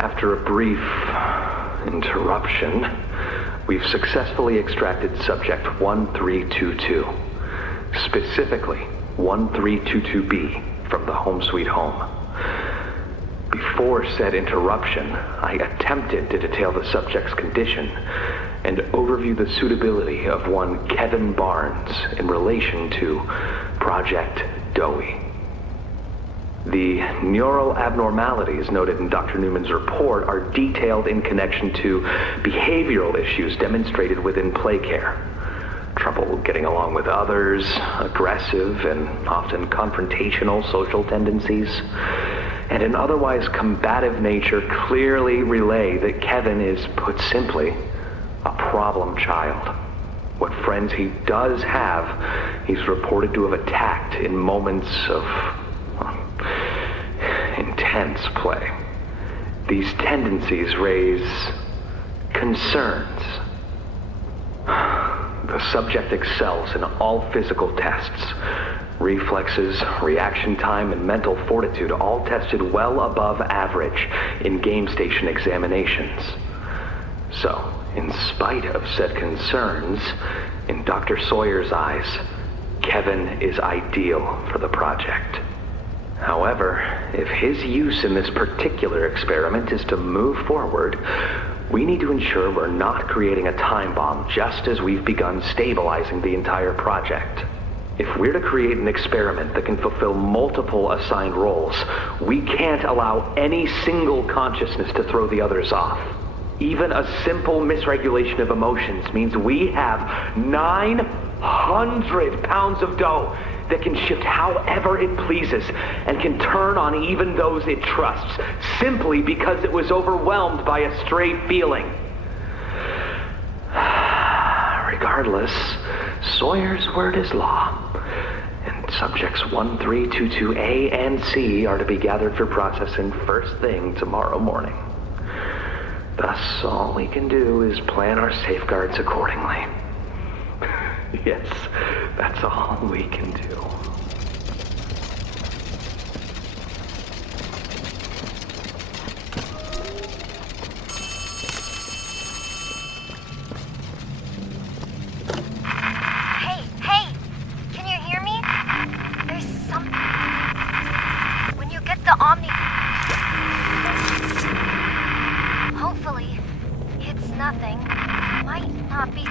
After a brief interruption, we've successfully extracted subject 1322, specifically 1322B from the Home Sweet Home. Before said interruption, I attempted to detail the subject's condition and overview the suitability of one Kevin Barnes in relation to Project Doey. The neural abnormalities noted in Dr. Newman's report are detailed in connection to behavioral issues demonstrated within play care. Trouble getting along with others, aggressive and often confrontational social tendencies, and an otherwise combative nature clearly relay that Kevin is, put simply, a problem child. What friends he does have, he's reported to have attacked in moments of intense play. These tendencies raise concerns. The subject excels in all physical tests. Reflexes, reaction time, and mental fortitude all tested well above average in game station examinations. So, in spite of said concerns, in Dr. Sawyer's eyes, Kevin is ideal for the project. However, if his use in this particular experiment is to move forward, we need to ensure we're not creating a time bomb just as we've begun stabilizing the entire project. If we're to create an experiment that can fulfill multiple assigned roles, we can't allow any single consciousness to throw the others off. Even a simple misregulation of emotions means we have 900 pounds of dough that can shift however it pleases and can turn on even those it trusts, simply because it was overwhelmed by a stray feeling. Regardless, Sawyer's word is law, and subjects 1322A and C are to be gathered for processing first thing tomorrow morning. Thus, all we can do is plan our safeguards accordingly. Yes, that's all we can do. Hey, can you hear me? There's something. When you get the Omni... Hopefully, it's nothing. Might not be...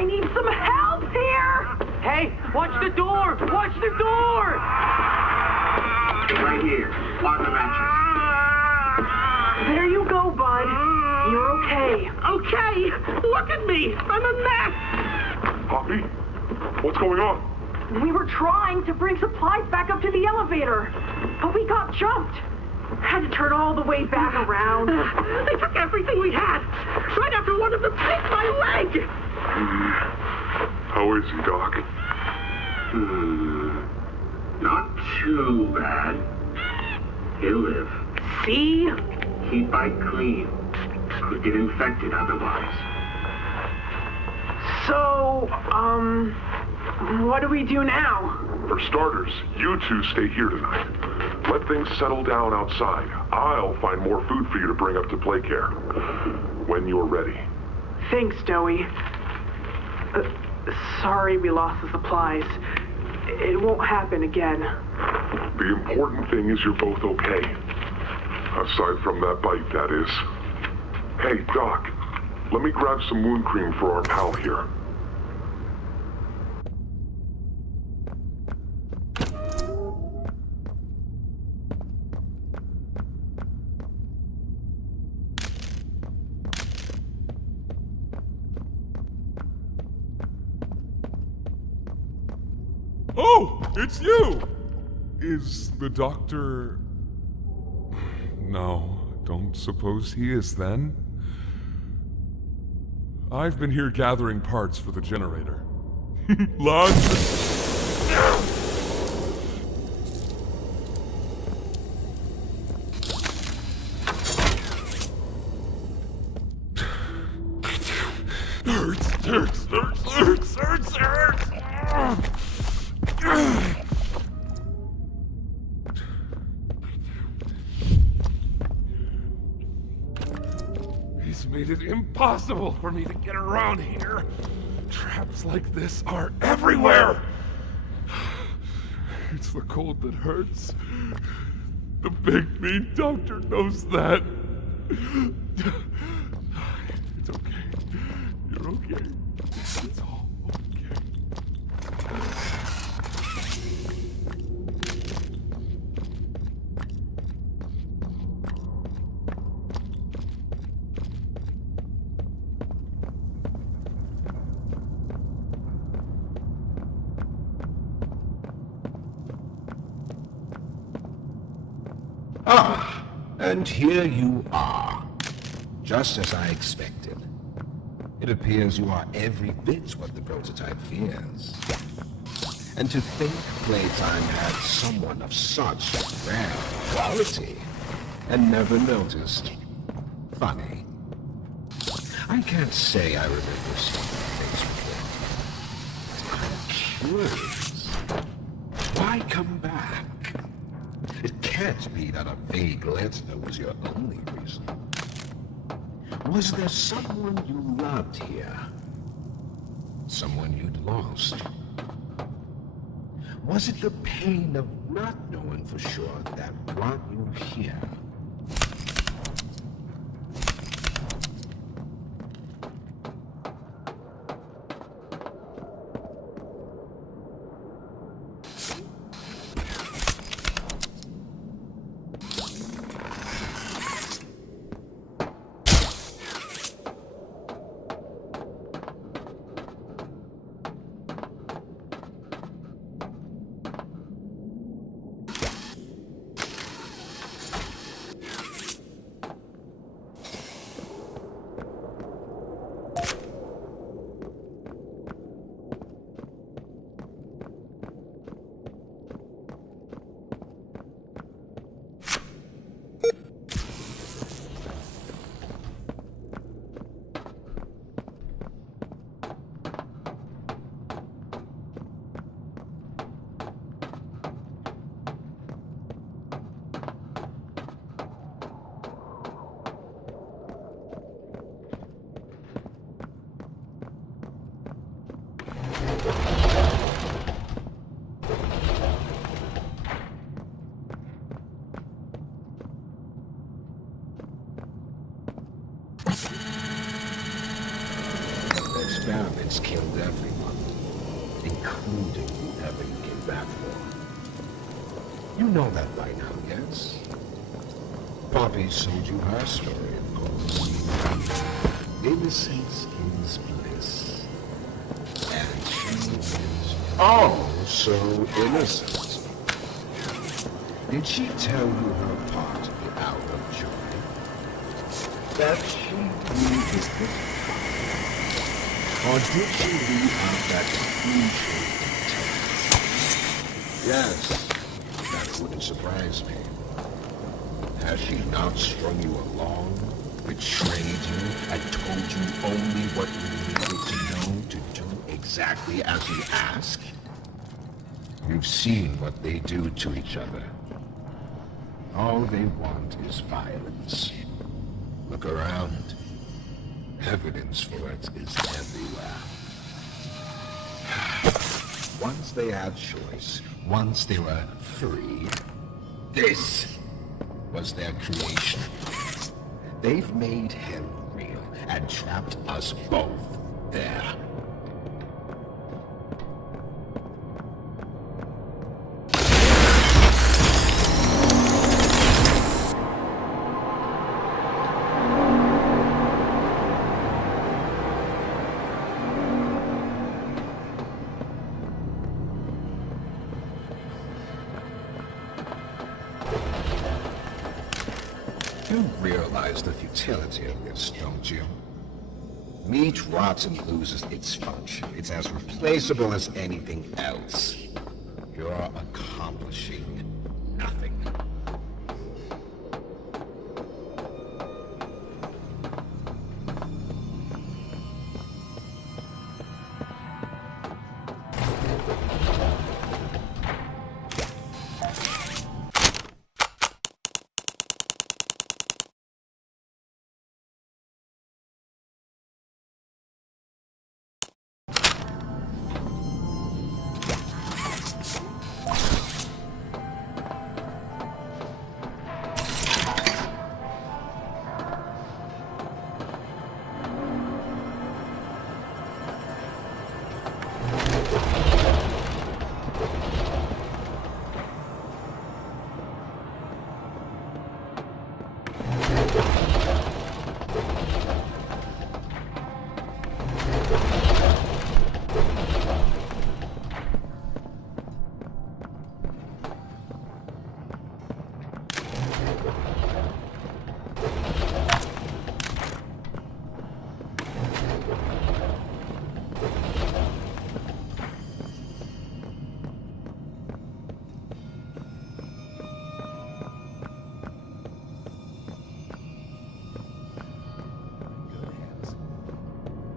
I need some help here! Hey, watch the door! Watch the door! Right here, on the benches. There you go, bud. You're okay. Okay, look at me! I'm a mess! Poppy? What's going on? We were trying to bring supplies back up to the elevator, but we got jumped. Had to turn all the way back around. They took everything we had! Right after one of them bit my leg! How is he, Doc? Not too bad. He'll live. See? Keep bite clean. Could get infected otherwise. So, what do we do now? For starters, you two stay here tonight. Let things settle down outside. I'll find more food for you to bring up to play care. When you're ready. Thanks, Doey. Sorry we lost the supplies. It won't happen again. The important thing is you're both okay. Aside from that bite, that is. Hey, Doc, let me grab some wound cream for our pal here. Oh, it's you! Is the doctor... No, don't suppose he is then. I've been here gathering parts for the generator. Lots hurts. He's made it impossible for me to get around here. Traps like this are everywhere. It's the cold that hurts. The big mean doctor knows that. It's okay. You're okay. It's all okay. Ah, and here you are. Just as I expected. It appears you are every bit what the prototype fears. And to think Playtime had someone of such rare quality and never noticed. Funny. I can't say I remember seeing your face before. It's kind of curious. Why come back? It can't be that a vague letter was your only reason. Was there someone you loved here? Someone you'd lost? Was it the pain of not knowing for sure that brought you here? experiments killed everyone, including whoever you came back for. You know that by now, yes? Poppy told you her story, of course. Innocence is bliss. And she is so innocent. Did she tell you her part out of joy? That she really is different? Or did she leave out that crucial detail? Yes, that wouldn't surprise me. Has she not strung you along, betrayed you, and told you only what you needed to know to do exactly as you ask? You've seen what they do to each other. All they want is violence. Look around. Evidence for it is everywhere. Once they had choice, once they were free, this was their creation. They've made hell real and trapped us both there. You realize the futility of this, don't you? Meat rots and loses its function. It's as replaceable as anything else. You're accomplishing nothing.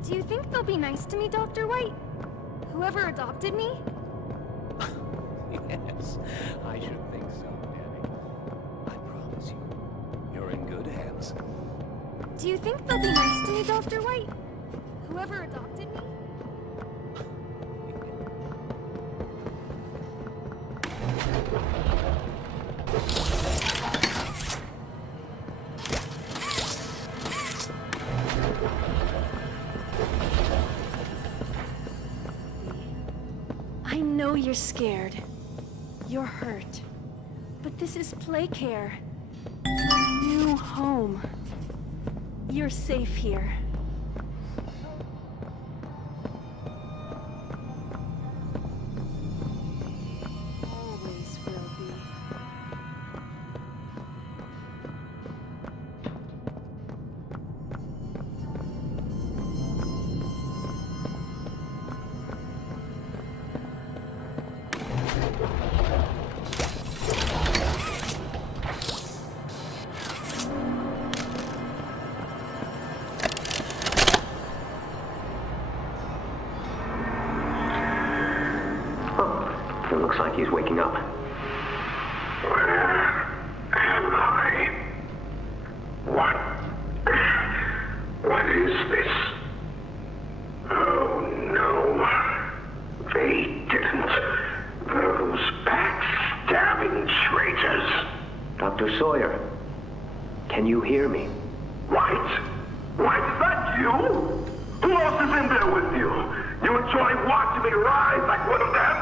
Do you think they'll be nice to me, Dr. White? Whoever adopted me? Yes, I should think so, Danny. I promise you, you're in good hands. Do you think they'll be nice to me, Dr. White? Whoever adopted me? I know you're scared. You're hurt. But this is play care. New home. You're safe here. Always will be. It looks like he's waking up. Where am I? What is this? Oh no. They didn't. Those backstabbing traitors. Dr. Sawyer, can you hear me? White? White, is that you? Who else is in there with you? You enjoy watching me rise like one of them?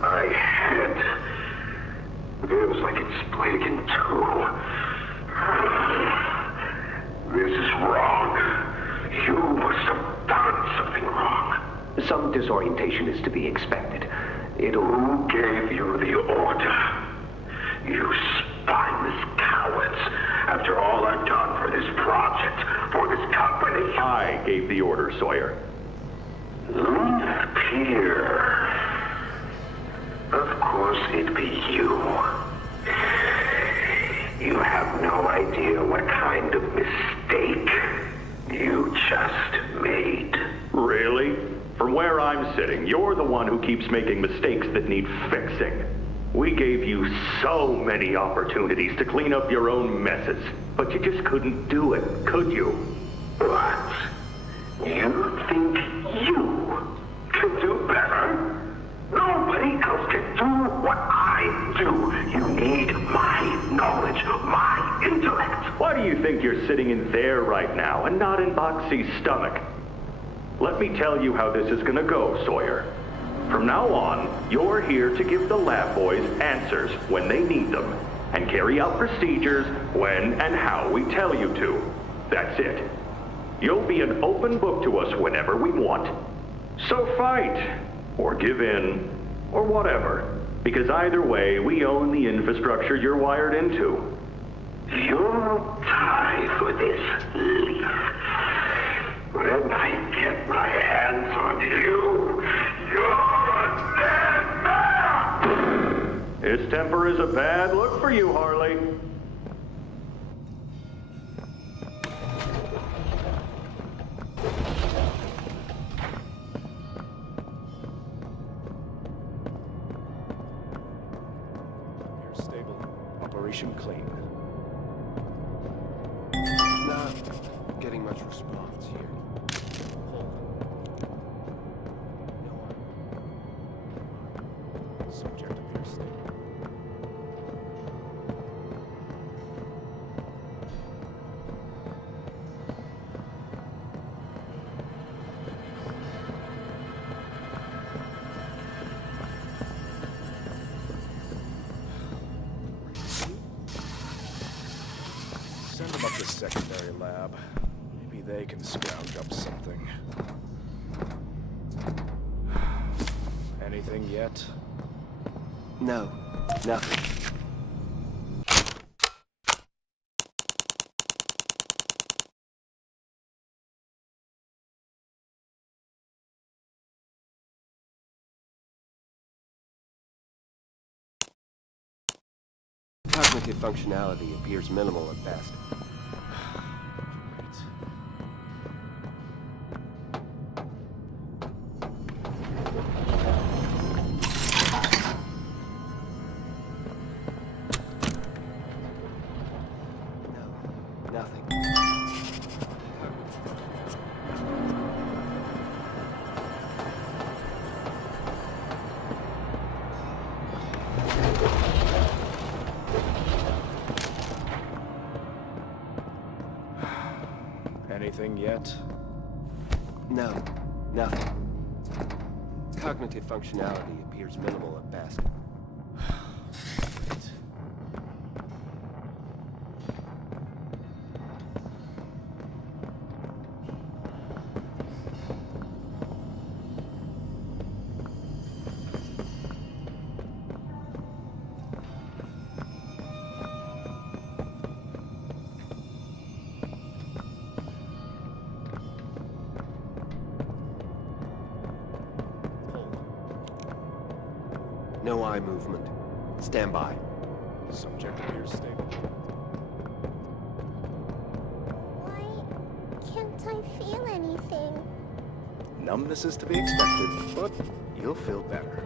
My head. It was like it's split in two. This is wrong. You must have done something wrong. Some disorientation is to be expected. Who gave you the order? You spineless cowards. After all I've done for this project, for this company. I gave the order, Sawyer. Pierre. Of course it'd be you. You have no idea what kind of mistake you just made. Really? From where I'm sitting, you're the one who keeps making mistakes that need fixing. We gave you so many opportunities to clean up your own messes, but you just couldn't do it, could you? What? You think you can do better? Nobody else can do what I do. You need my knowledge, my intellect. Why do you think you're sitting in there right now and not in Boxy's stomach? Let me tell you how this is gonna go, Sawyer. From now on, you're here to give the lab boys answers when they need them, and carry out procedures when and how we tell you to. That's it. You'll be an open book to us whenever we want. So fight, or give in, or whatever, because either way, we own the infrastructure you're wired into. You'll die for this leaf. When I get my hands on you, you're a dead man! His temper is a bad look for you, Harley. Appears stable. Operation clean. Not getting much response here. Subject appears stable. Send them up to secondary lab. Maybe they can scrounge up something. Anything yet? No, nothing. Cognitive functionality appears minimal at best. Anything yet? No, nothing. Cognitive functionality appears minimal at best. No eye movement. Stand by. Subject appears stable. Why can't I feel anything? Numbness is to be expected, but you'll feel better.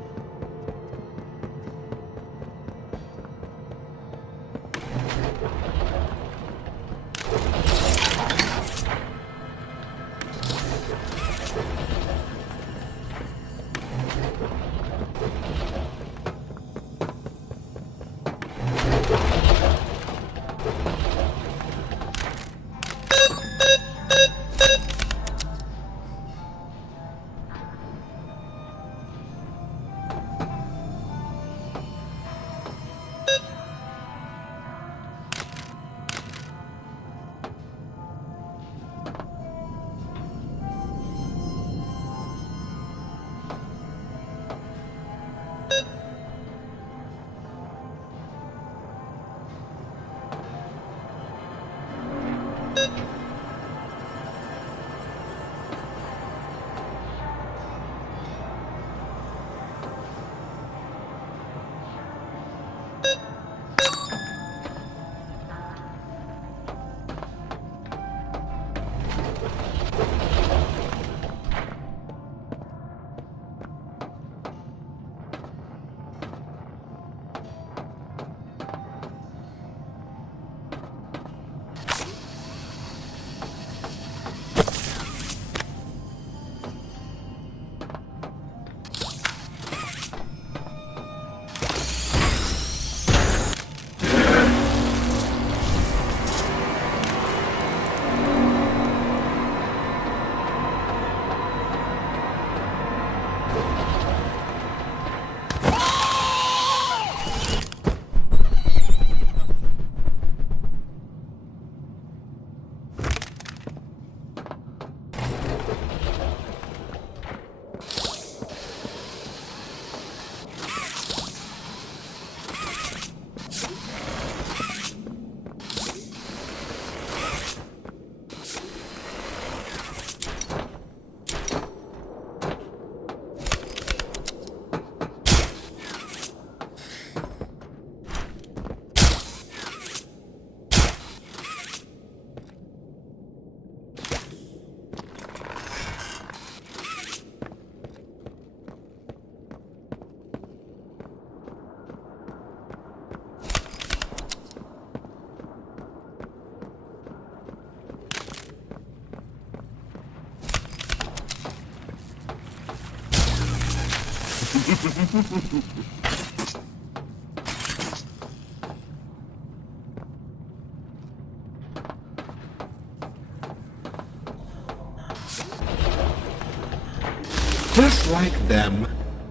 Just like them,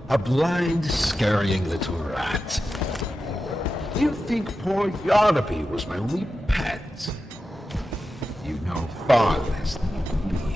a blind, scurrying little rat. You think poor Yarnaby was my only pet? You know far less than you believe.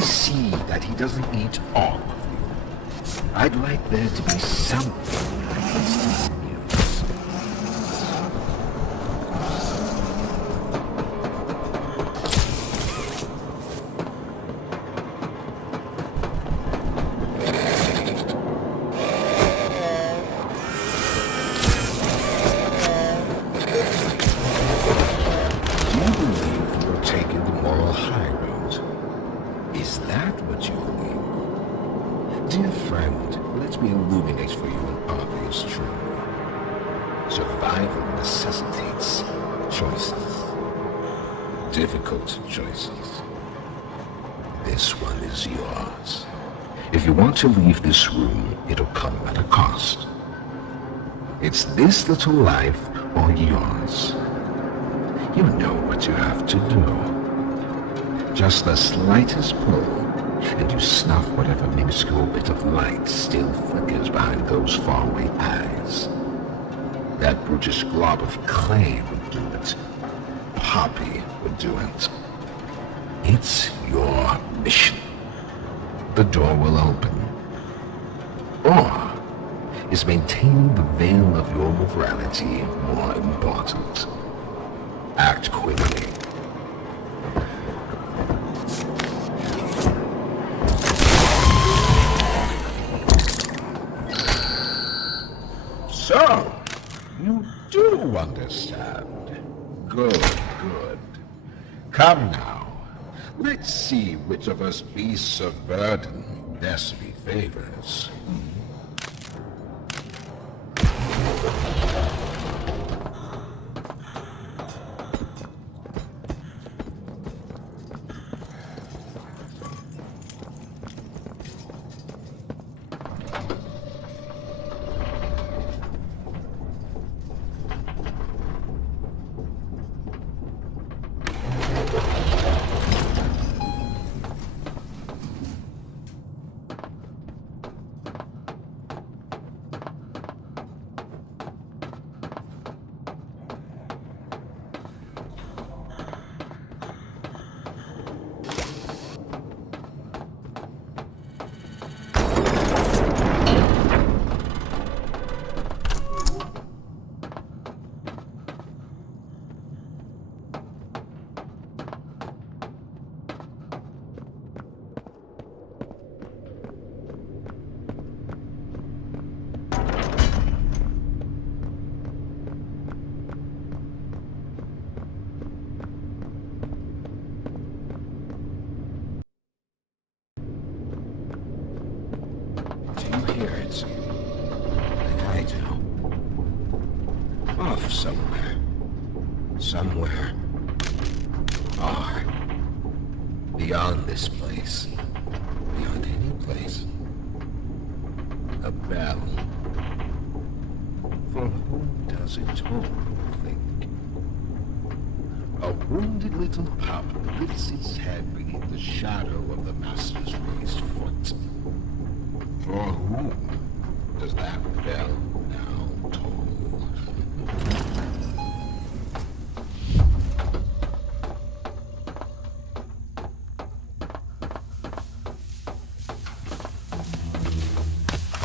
See that he doesn't eat all of you. I'd like there to be something I can still use. Do you believe you're taking the moral high road? Is that what you believe? Dear friend, let me illuminate for you an obvious truth. Survival necessitates choices. Difficult choices. This one is yours. If you want to leave this room, it'll come at a cost. It's this little life or yours. You know what you have to do. Just the slightest pull, and you snuff whatever minuscule bit of light still flickers behind those faraway eyes. That brutish glob of clay would do it. Poppy would do it. It's your mission. The door will open. Or is maintaining the veil of your morality more important? Act quickly. So, you do understand. Good, good. Come now. Let's see which of us beasts of burden Destiny favors. Somewhere. Far. Beyond this place. Beyond any place. A bell. For whom does it toll, you think? A wounded little pup lifts its head beneath the shadow of the master's raised foot. For whom does that bell now toll?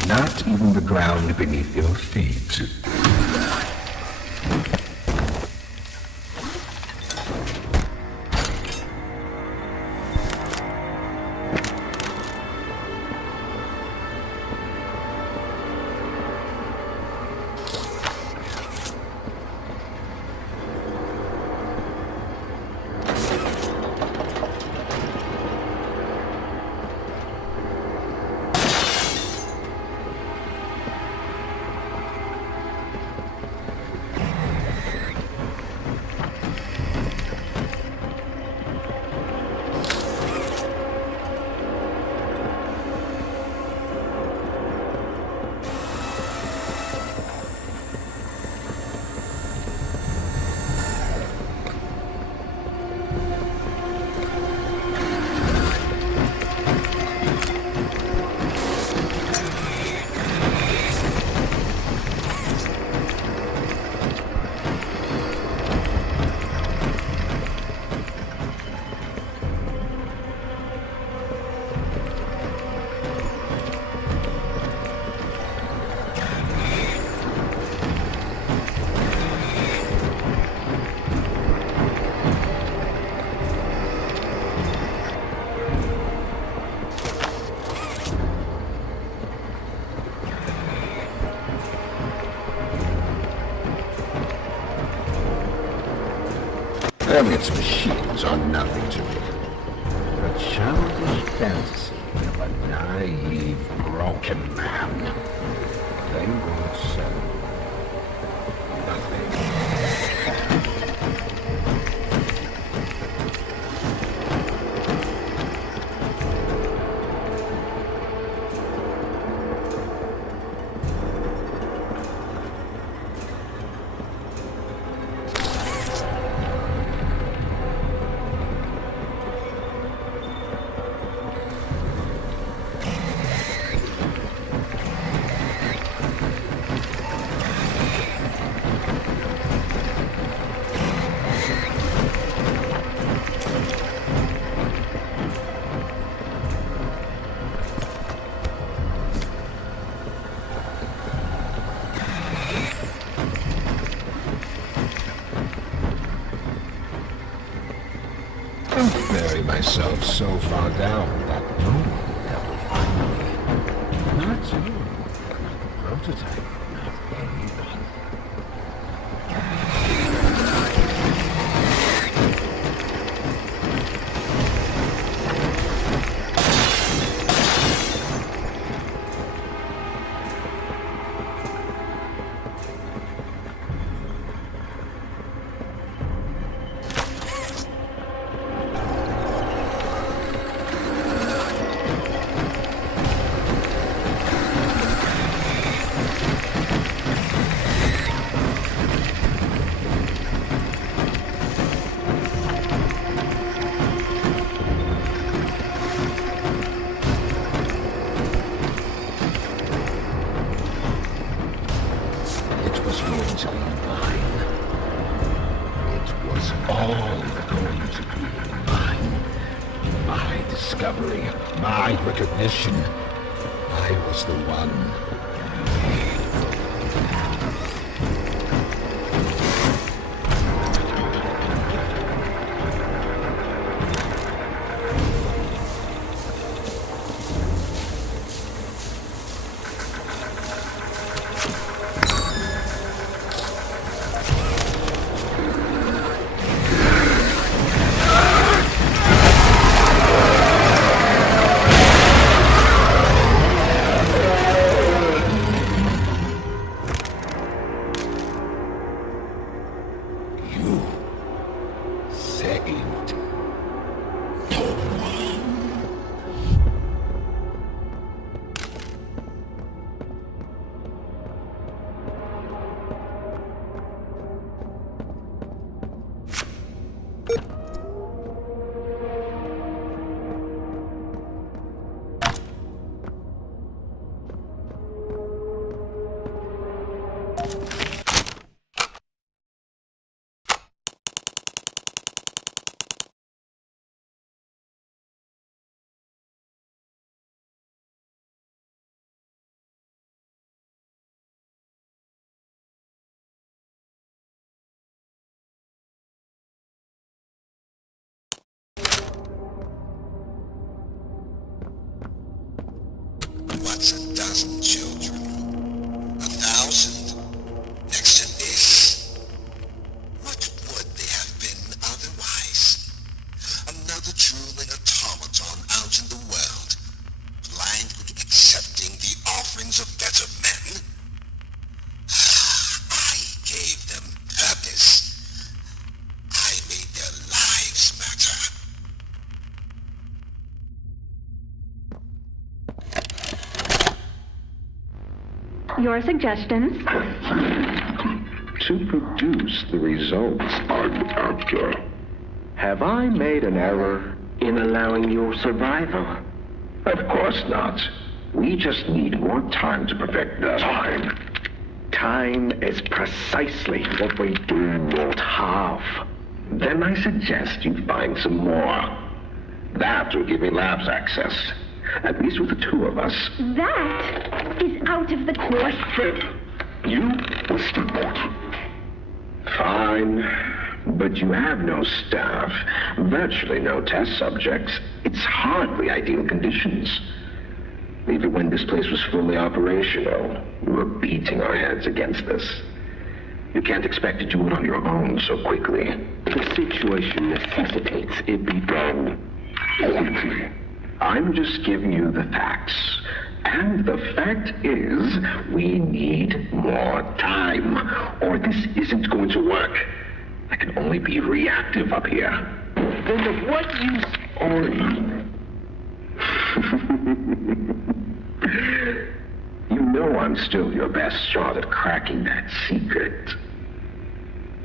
Not even the ground beneath your feet. Its machines are nothing to me. The childish fantasy of a naive, broken man. They will say nothing. Myself so far down that no one will find me. Not you, not the prototype, not anybody. going to be mine. It was all going to be mine. My discovery, my recognition. I was the one. What's a dozen children? 1,000? Next to this? What would they have been otherwise? Another drooling automaton out in the world, blindly accepting the offerings of better men? I gave them purpose. I made their lives matter. Your suggestions? To produce the results I'm after. Have I made an error in allowing your survival? Of course not. We just need more time to perfect the time. Time is precisely what we do not have. Then I suggest you find some more. That will give me labs access. At least with the two of us. That is out of the question. You will still want. Fine. But you have no staff, virtually no test subjects. It's hardly ideal conditions. Even when this place was fully operational, we were beating our heads against this. You can't expect to do it on your own so quickly. The situation necessitates it be done quickly. I'm just giving you the facts. And the fact is, we need more time, or this isn't going to work. I can only be reactive up here. Then of what use are you? You know I'm still your best shot at cracking that secret.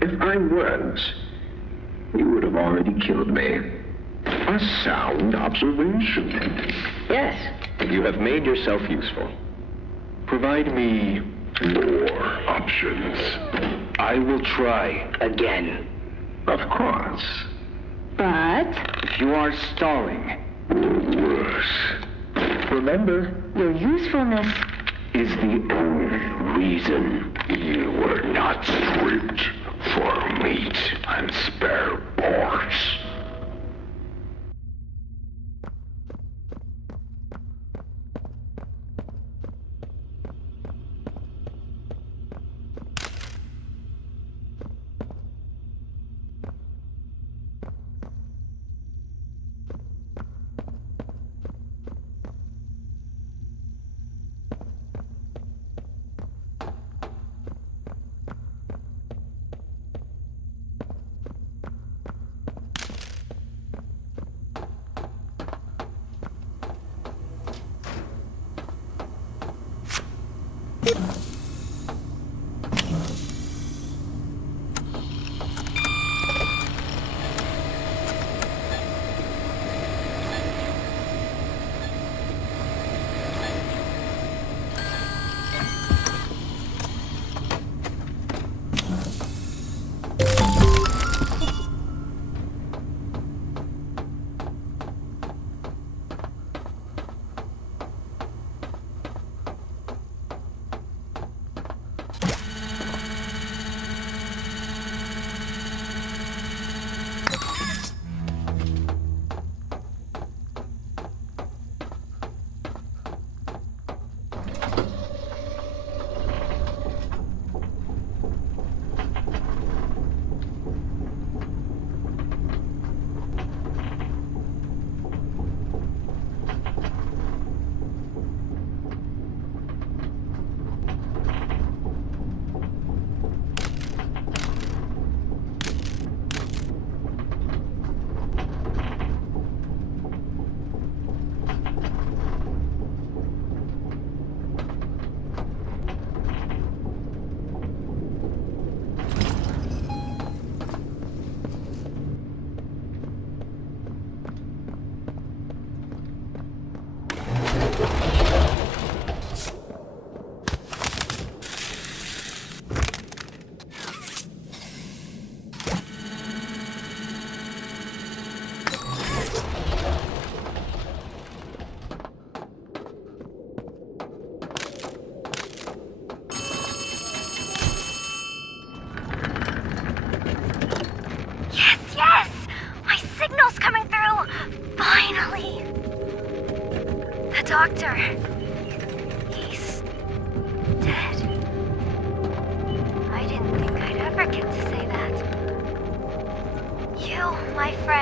If I weren't, you would have already killed me. A sound observation. Yes. You have made yourself useful. Provide me more options. I will try again. Of course. But If you are stalling, or worse, remember, your usefulness is the only reason you were not stripped for meat and spare parts.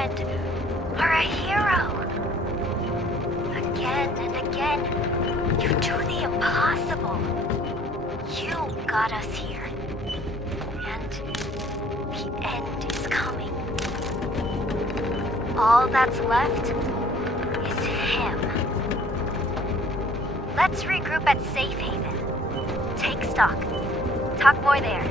friend or a hero. Again and again, you do the impossible. You got us here. And the end is coming. All that's left is him. Let's regroup at Safe Haven. Take stock. Talk more there.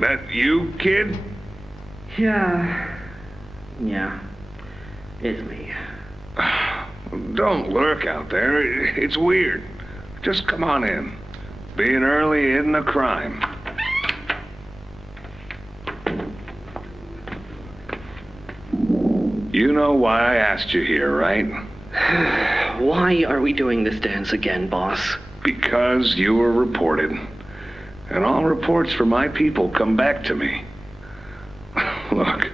That you, kid? Yeah, it's me. Don't lurk out there. It's weird. Just come on in. Being early isn't a crime. You know why I asked you here, right? Why are we doing this dance again, boss? Because you were reported. And all reports for my people come back to me. Look,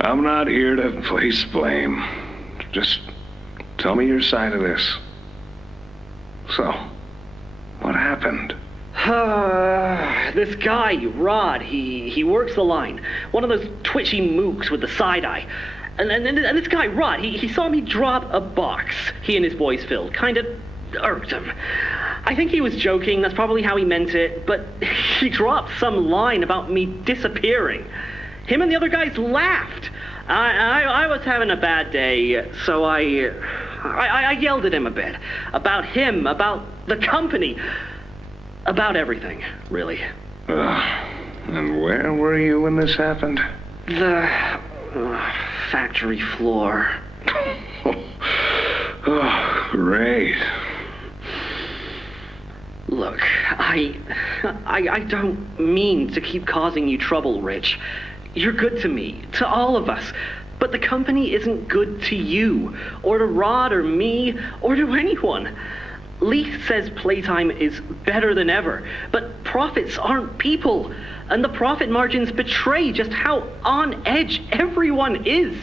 I'm not here to place blame. Just tell me your side of this. So, what happened? This guy, Rod, he works the line. One of those twitchy mooks with the side eye. And this guy, Rod, he saw me drop a box he and his boys filled. Kinda irked him. I think he was joking, that's probably how he meant it, but he dropped some line about me disappearing. Him and the other guys laughed. I was having a bad day, so I yelled at him a bit. About him, about the company, about everything, really. And where were you when this happened? The factory floor. Oh, great. Look, I don't mean to keep causing you trouble, Rich. You're good to me, to all of us. But the company isn't good to you, or to Rod, or me, or to anyone. Leith says playtime is better than ever, but profits aren't people. And the profit margins betray just how on edge everyone is.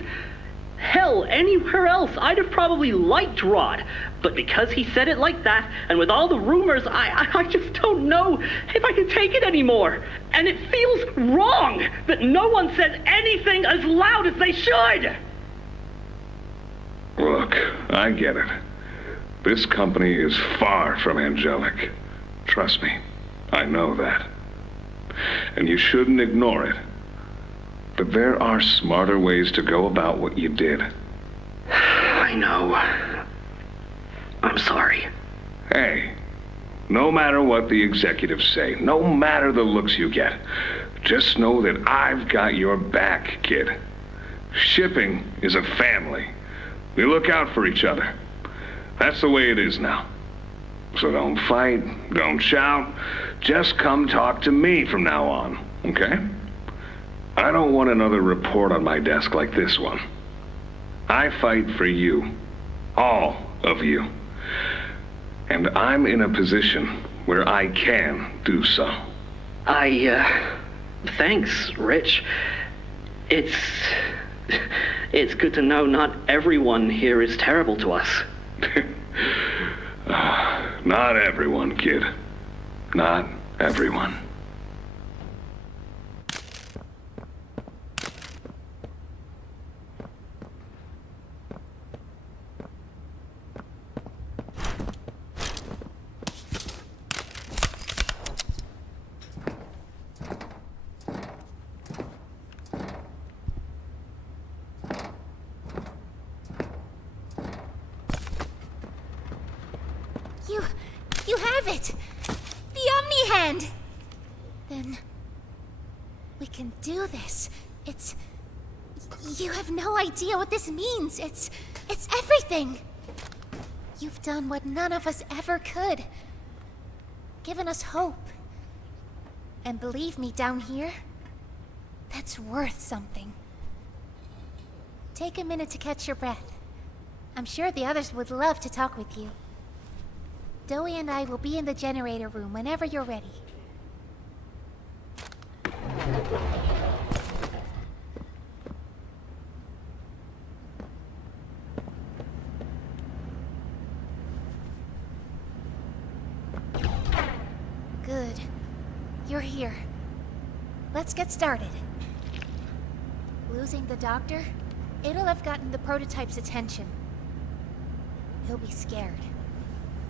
Hell, anywhere else, I'd have probably liked Rod. But because he said it like that, and with all the rumors, I just don't know if I can take it anymore. And it feels wrong that no one says anything as loud as they should. Look, I get it. This company is far from angelic. Trust me, I know that. And you shouldn't ignore it. But there are smarter ways to go about what you did. I know. I'm sorry. Hey, no matter what the executives say, no matter the looks you get, just know that I've got your back, kid. Shipping is a family. We look out for each other. That's the way it is now. So don't fight, don't shout. Just come talk to me from now on, okay? I don't want another report on my desk like this one. I fight for you. All of you. And I'm in a position where I can do so. Thanks, Rich. It's It's good to know not everyone here is terrible to us. Not everyone, kid. Not everyone. You have it! The Omni Hand! Then... we can do this. It's... you have no idea what this means. It's everything! You've done what none of us ever could. Given us hope. And believe me, down here, that's worth something. Take a minute to catch your breath. I'm sure the others would love to talk with you. Doey and I will be in the generator room whenever you're ready. Good. You're here. Let's get started. Losing the doctor? It'll have gotten the prototype's attention. He'll be scared.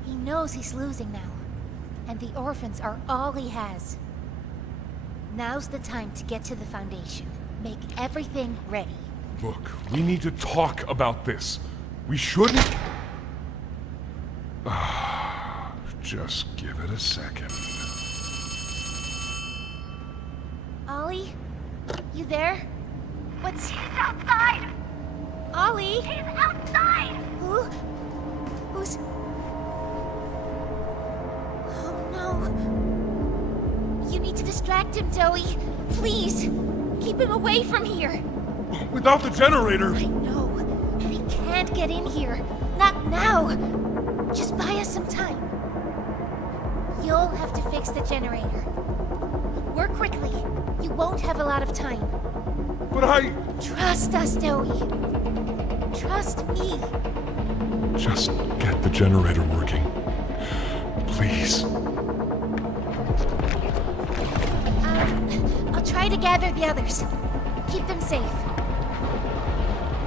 He knows he's losing now, and the orphans are all he has. Now's the time to get to the Foundation. Make everything ready. Look, we need to talk about this. We shouldn't... just give it a second. Ollie? You there? What's... He's outside! Ollie? He's outside! Who's... Oh no. You need to distract him, Doey. Please. Keep him away from here. Without the generator... I know. He can't get in here. Not now. Just buy us some time. You'll have to fix the generator. Work quickly. You won't have a lot of time. But I... Trust us, Doey. Trust me. Just get the generator working. Please. I'll try to gather the others. Keep them safe.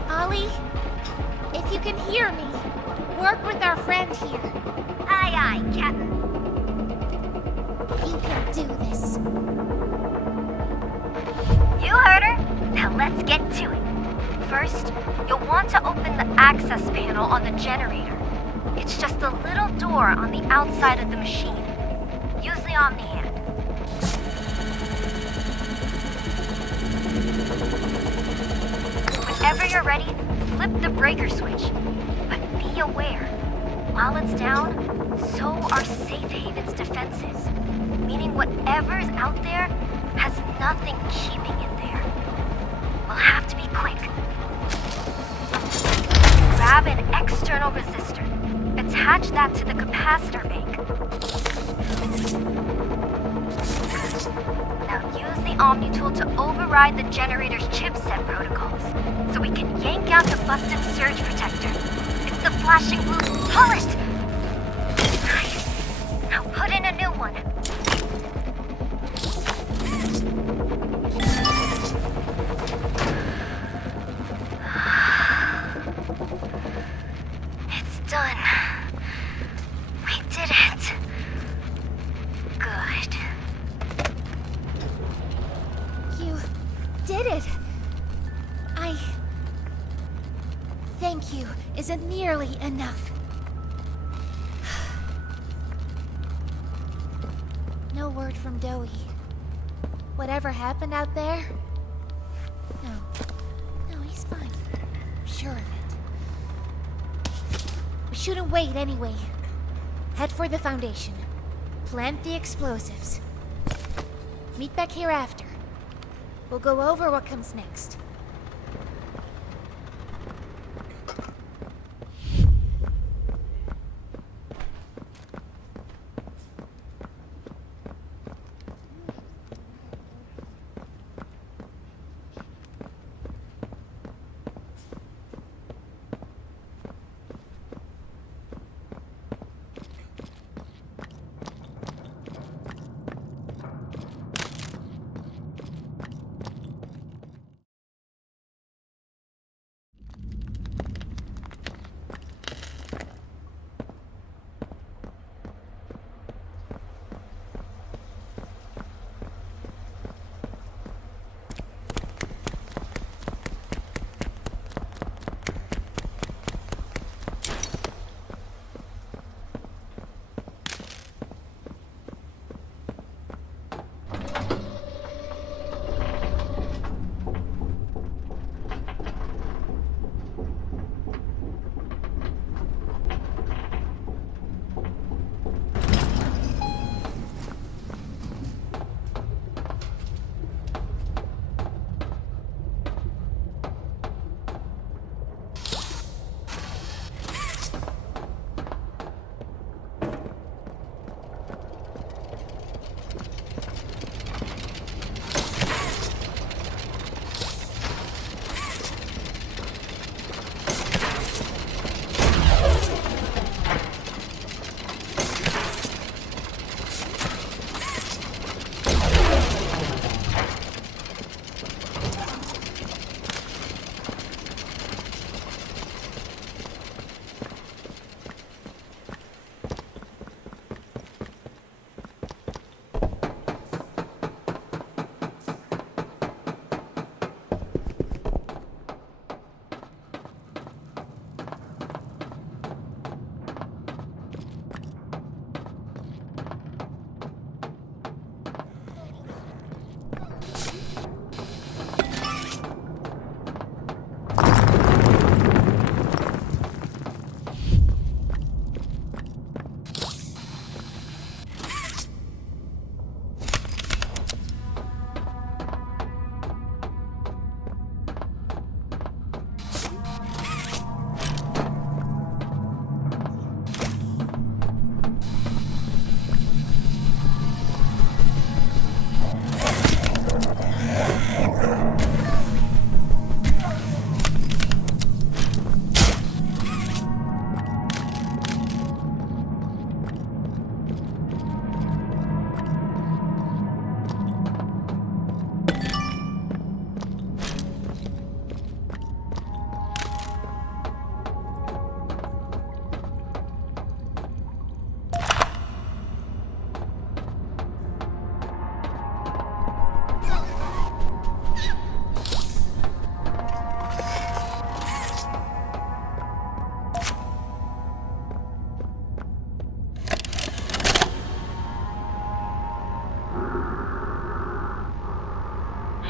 Ollie, if you can hear me, work with our friend here. Aye, aye, Captain. You can do this. You heard her. Now let's get to it. First, you'll want to open the access panel on the generator. It's just a little door on the outside of the machine. Use the Omni Hand. Whenever you're ready, flip the breaker switch. But be aware, while it's down, so are Safe Haven's defenses. Meaning whatever's out there has nothing keeping it there. We'll have to be quick. Grab an external resistor. Attach that to the capacitor bank. Now use the Omni tool to override the generator's chipset protocols, so we can yank out the busted surge protector. It's the flashing blue. Pull it! Nice. Now put in a new one. It's done. We did it. Good. You did it. Thank you isn't nearly enough. No word from Doey. Whatever happened out there? No, he's fine. I'm sure of it. We shouldn't wait anyway. Head for the Foundation. Plant the explosives. Meet back here after. We'll go over what comes next.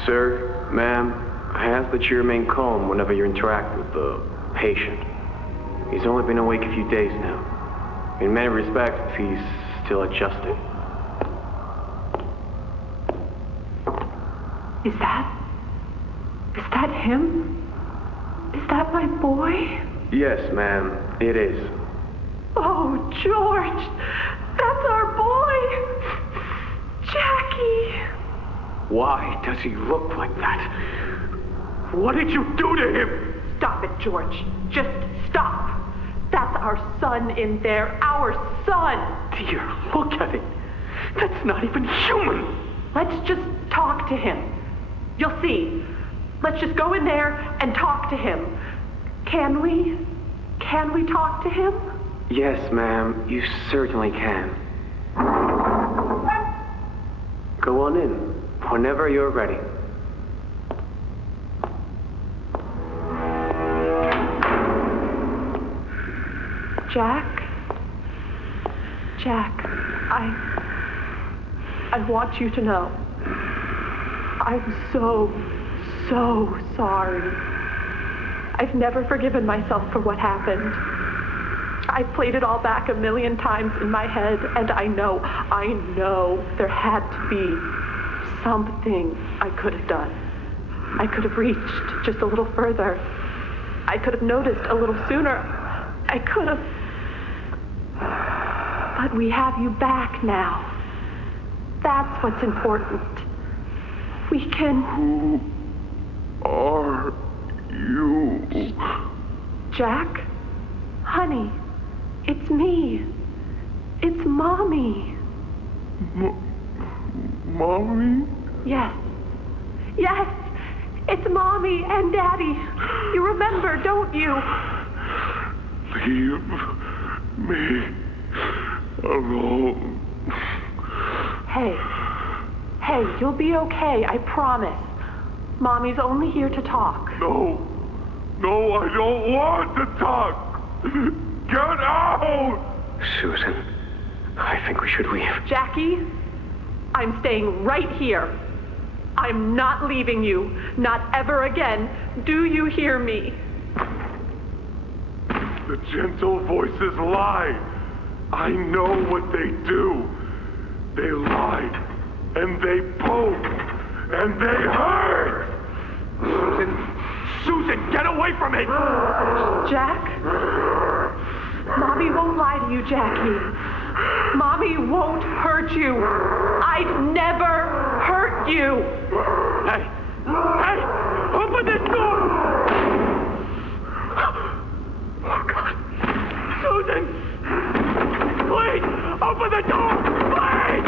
Sir, ma'am, I ask that you remain calm whenever you interact with the patient. He's only been awake a few days now. In many respects, he's still adjusting. Is that him? Is that my boy? Yes, ma'am, it is. Oh, George! That's our boy! Jackie! Why does he look like that? What did you do to him? Stop it, George. Just stop. That's our son in there. Our son. Dear, look at it. That's not even human. Let's just talk to him. You'll see. Let's just go in there and talk to him. Can we? Can we talk to him? Yes, ma'am, you certainly can. Go on in, whenever you're ready. Jack, I want you to know, I'm so sorry. I've never forgiven myself for what happened. I played it all back 1,000,000 times in my head, and I know there had to be something I could have done. I could have reached just a little further. I could have noticed a little sooner. I could have. But we have you back now. That's what's important. We can... Who are you? Jack? Honey, it's me. It's Mommy. Mommy? Yes. Yes! It's Mommy and Daddy. You remember, don't you? Leave me alone. Hey, you'll be okay, I promise. Mommy's only here to talk. No, I don't want to talk. Get out! Susan, I think we should leave. Jackie, I'm staying right here. I'm not leaving you, not ever again. Do you hear me? The gentle voices lie. I know what they do. They lie, and they poke, and they hurt. Susan, get away from me! Jack? Mommy won't lie to you, Jackie. Mommy won't hurt you. I'd never hurt you. Hey, open this door! Oh, God. Susan! Please, open the door! Please!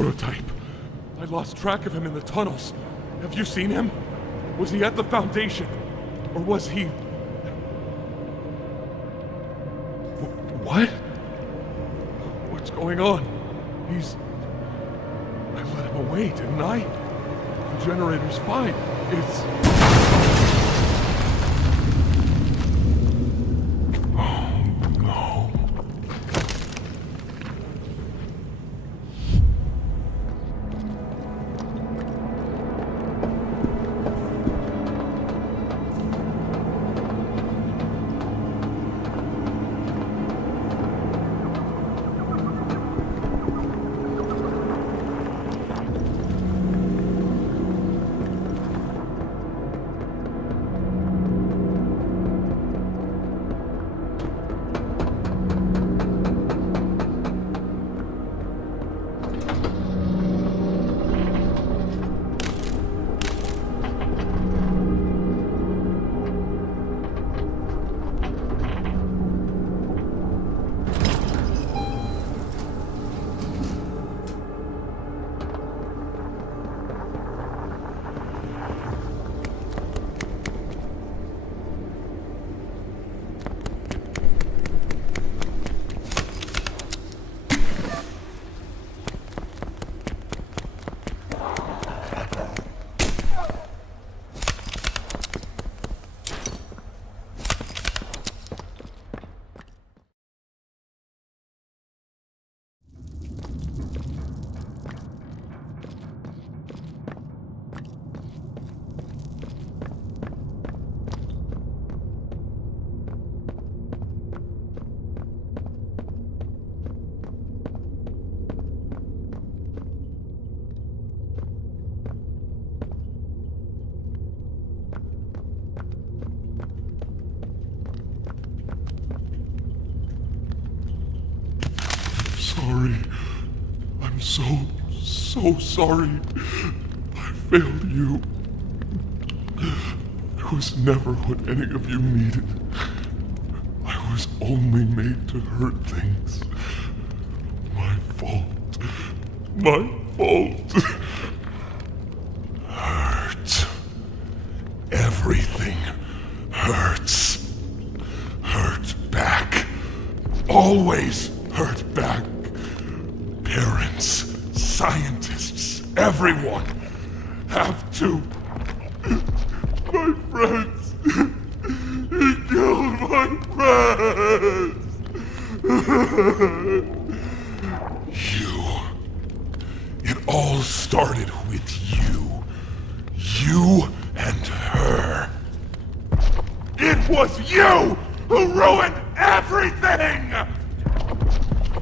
prototype. I lost track of him in the tunnels. Have you seen him? Was he at the Foundation? Or was he... What? What's going on? He's... I let him away, didn't I? The generator's fine. It's... Sorry. I'm so sorry. I failed you. I was never what any of you needed. I was only made to hurt things. My fault. My fault. Hurt. Everything hurts. Hurt back. Always hurt back. Parents, scientists, everyone have to. My friends. He killed my friends. You. It all started with you. You and her. It was you who ruined everything!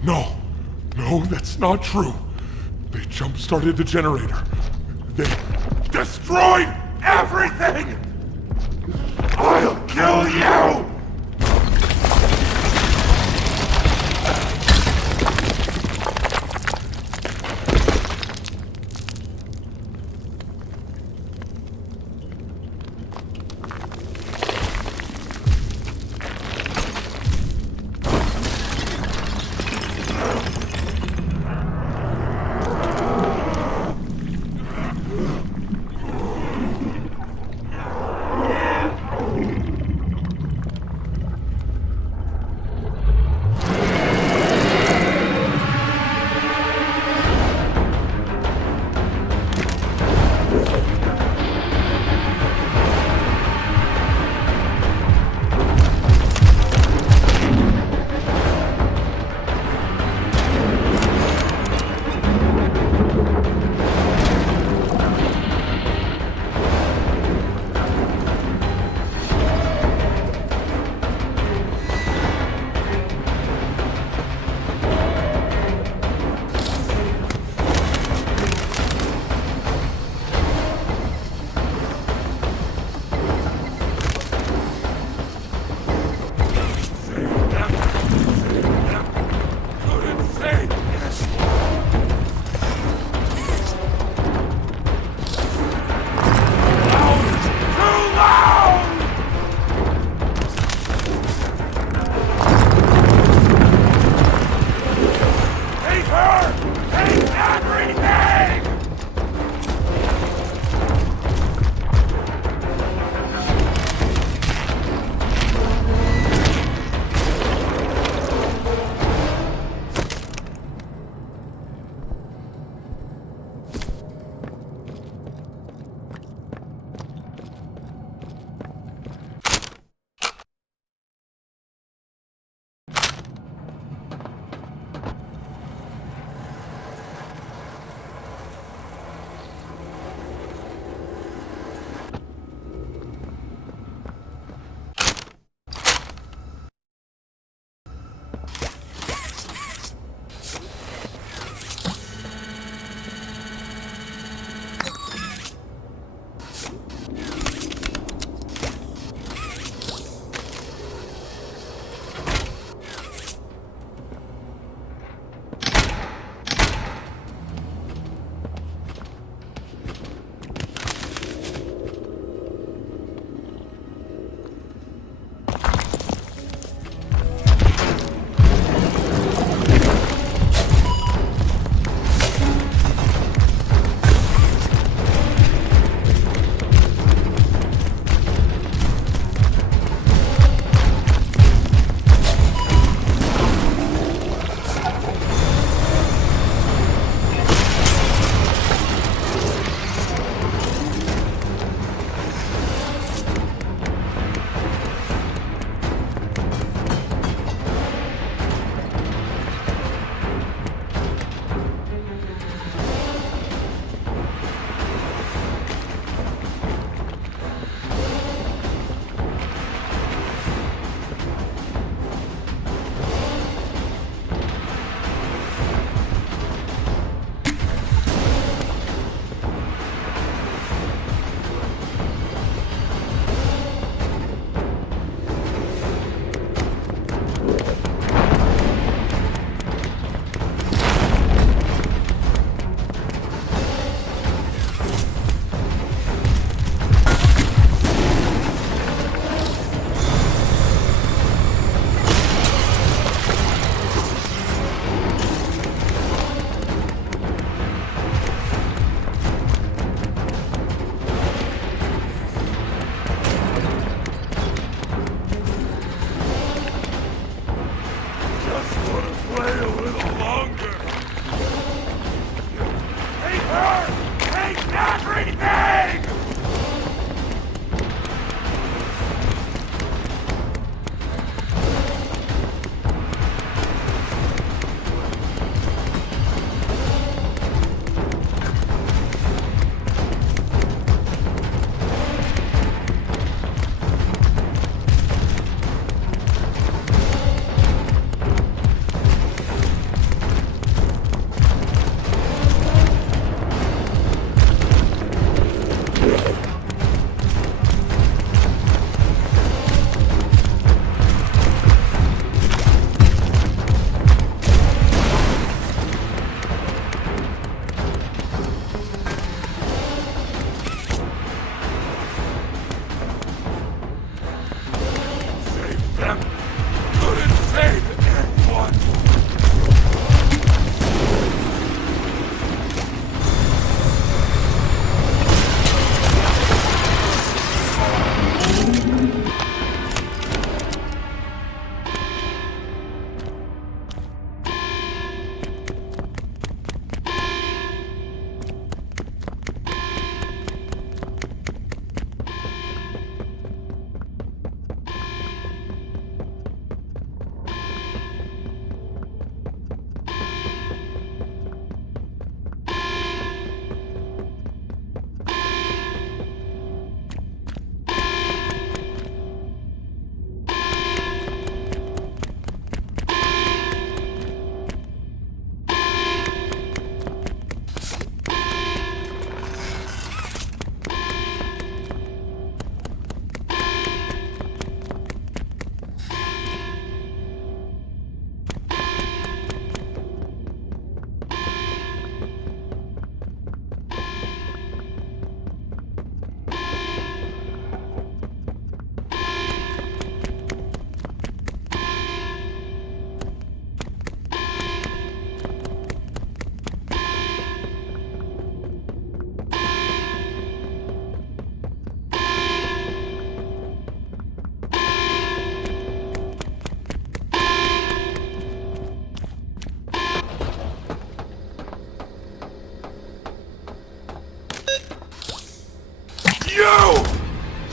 No, that's not true. They jump-started the generator. They destroyed everything! I'll kill you!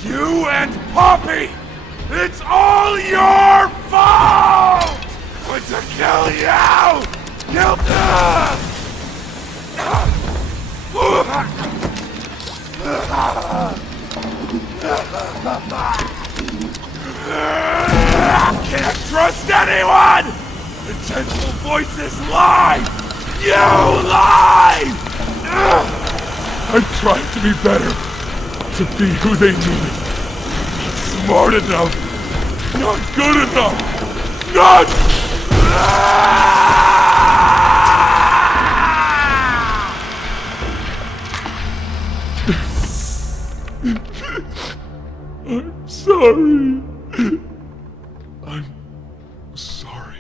You and Poppy! It's all your fault! I'm to kill you! Kill them! Can't trust anyone! The gentle voices lie! You lie! I'm trying to be better. To be who they need. Not smart enough. Not good enough. Not... I'm sorry. I'm sorry.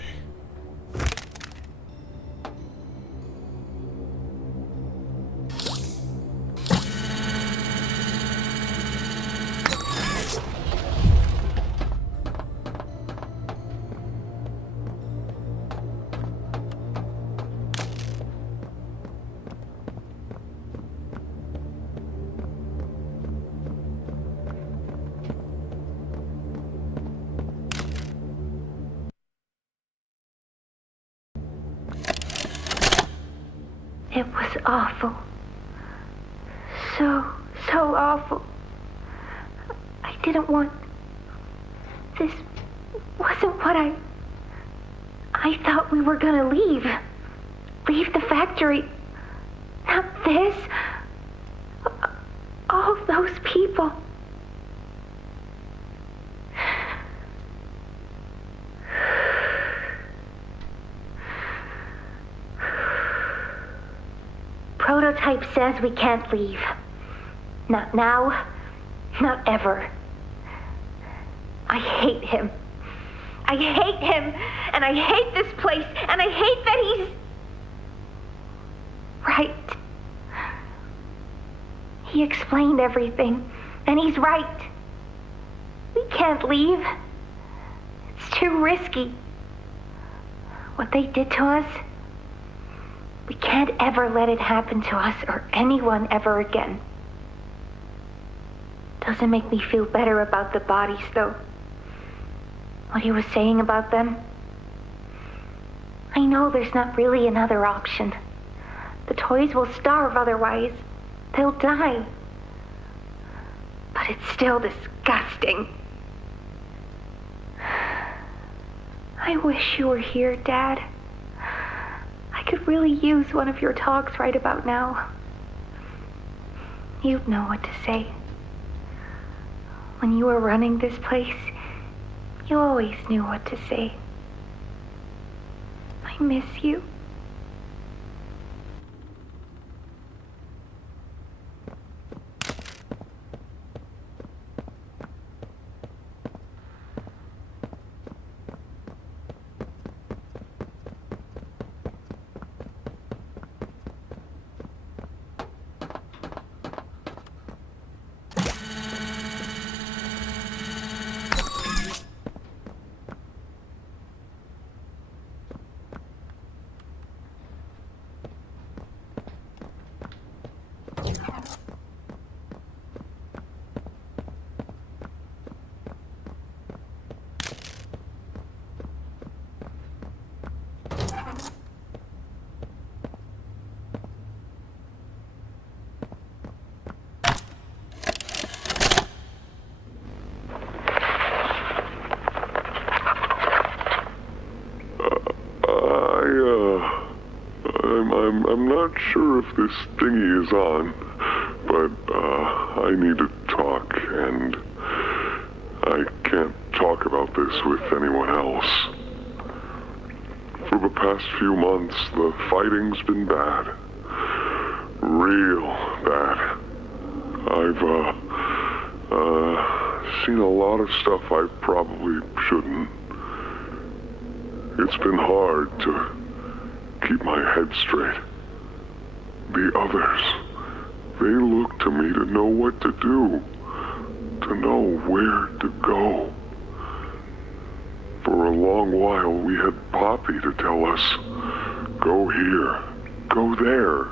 It was awful. So awful. I didn't want... This wasn't what I thought we were gonna leave. Leave the factory. Not this. All those people. Prototype says we can't leave. Not now, not ever. I hate him. I hate him, and I hate this place, and I hate that he's... right. He explained everything, and he's right. We can't leave. It's too risky. What they did to us... we can't ever let it happen to us or anyone ever again. Doesn't make me feel better about the bodies, though. What he was saying about them. I know there's not really another option. The toys will starve otherwise. They'll die. But it's still disgusting. I wish you were here, Dad. I could really use one of your talks right about now. You'd know what to say. When you were running this place, you always knew what to say. I miss you. I'm not sure if this thingy is on, but I need to talk, and I can't talk about this with anyone else. For the past few months, the fighting's been bad. Real bad. I've seen a lot of stuff I probably shouldn't. It's been hard to keep my head straight. The others, they look to me to know what to do, to know where to go. For a long while, we had Poppy to tell us, go here, go there,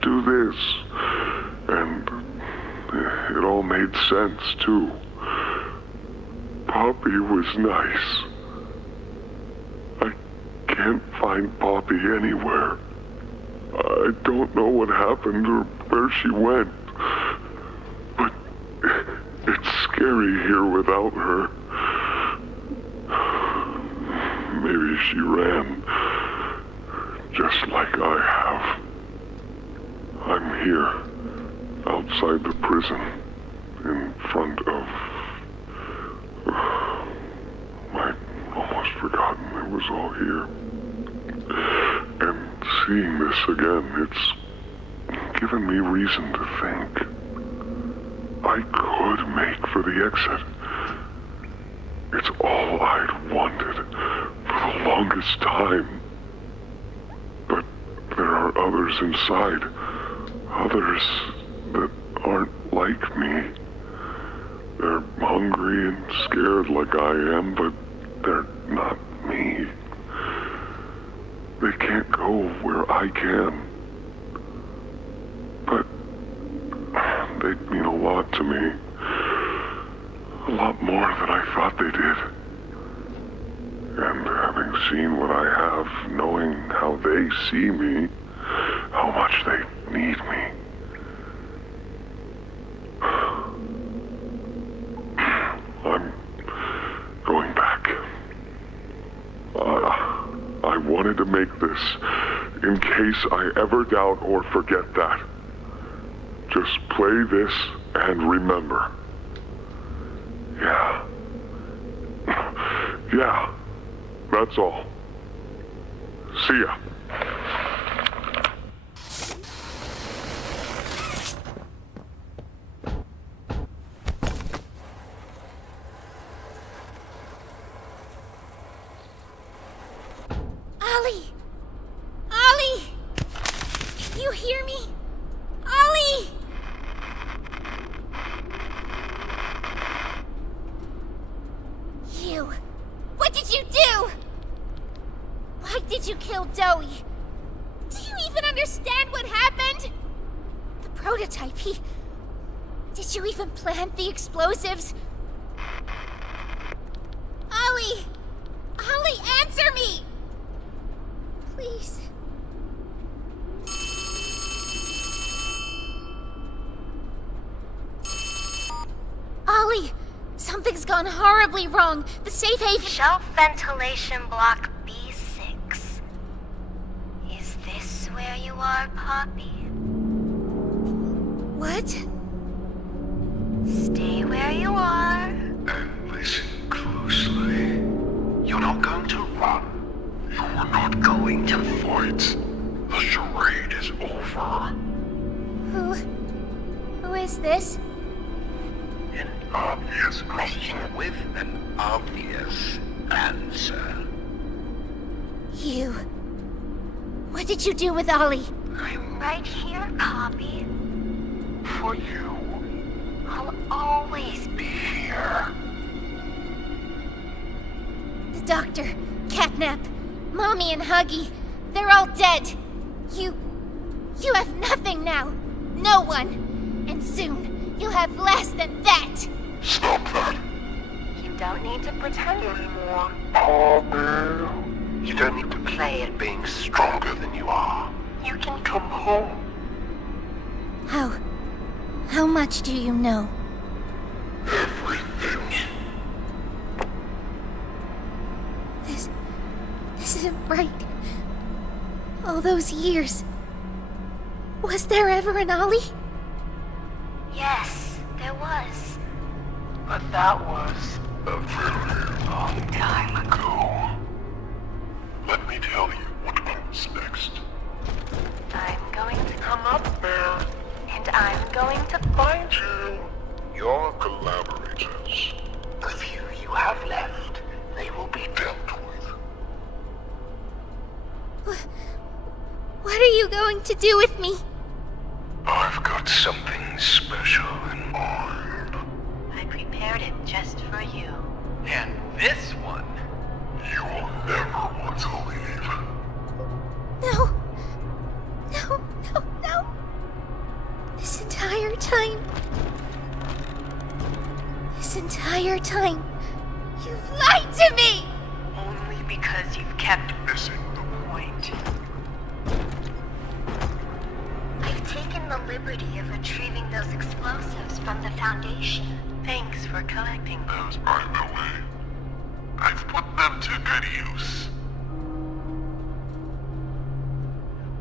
do this. And it all made sense, too. Poppy was nice. I can't find Poppy anywhere. I don't know what happened or where she went. But it's scary here without her. Maybe she ran, just like I have. I'm here, outside the prison, in front of... I'd almost forgotten it was all here. And seeing this again, it's given me reason to think. I could make for the exit. It's all I'd wanted for the longest time. But there are others inside. Others that aren't like me. They're hungry and scared like I am, but they're not me. They can't go where I can. But they mean a lot to me. A lot more than I thought they did. And having seen what I have, knowing how they see me, how much they need me. I'm going back. I wanted to make this in case I ever doubt or forget that. Just play this and remember. Yeah. Yeah. That's all. See ya. Ollie! Ollie! Can you hear me? Ollie! You! What did you do? Why did you kill Doey? Do you even understand what happened? The prototype, Did you even plant the explosives? Ollie! Ollie, answer me! Please. Ollie! Something's gone horribly wrong. The safe haven... Shelf ventilation block B6. Is this where you are, Poppy? What? Stay where you are. And listen closely. You're not going to run. You're not going to fight. The charade is over. Who is this? An obvious question with an obvious answer. You. What did you do with Ollie? I'm right here, Poppy. For you. I'll always be here. The doctor, Catnap, Mommy and Huggy, they're all dead. You have nothing now. No one. And soon, you'll have less than that. Stop that. You don't need to pretend anymore. Poppy. You don't need to play at being stronger than you are. You can come home. How much do you know? Everything. This isn't right. All those years. Was there ever an Ollie? Yes, there was. But that was a very long time ago. Let me tell you what comes next. I'm going to come up there. And I'm going to find you. Your collaborators. The few you have left, they will be dealt with. What are you going to do with me? I've got something special in mind. I prepared it just for you. And this one, you'll never want to leave. No. No. This entire time, This entire time, you've lied to me! Only because you've kept missing the point. I've taken the liberty of retrieving those explosives from the Foundation. Thanks for collecting them. Those, by the way, I've put them to good use.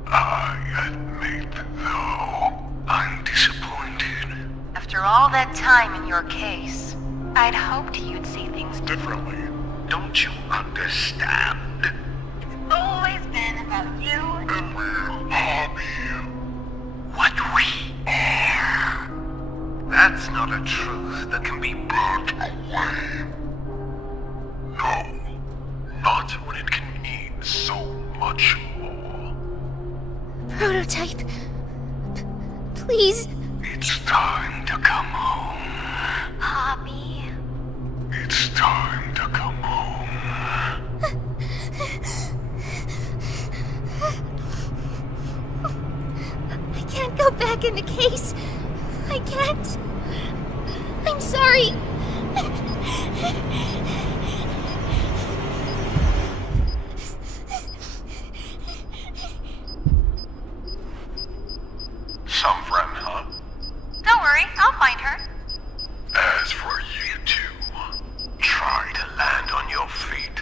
I admit, though, I'm disappointed. After all that time in your case, I'd hoped you'd see things differently. Don't you understand? It's always been about you. And we'll harm you. What we are. That's not a truth that can be burnt away. No, not when it can mean so much more. Prototype. Please. It's time to come home. Hobby. It's time to come home. I can't go back in the case. I can't. I'm sorry. Some friend, huh? Don't worry, I'll find her. As for you two, try to land on your feet.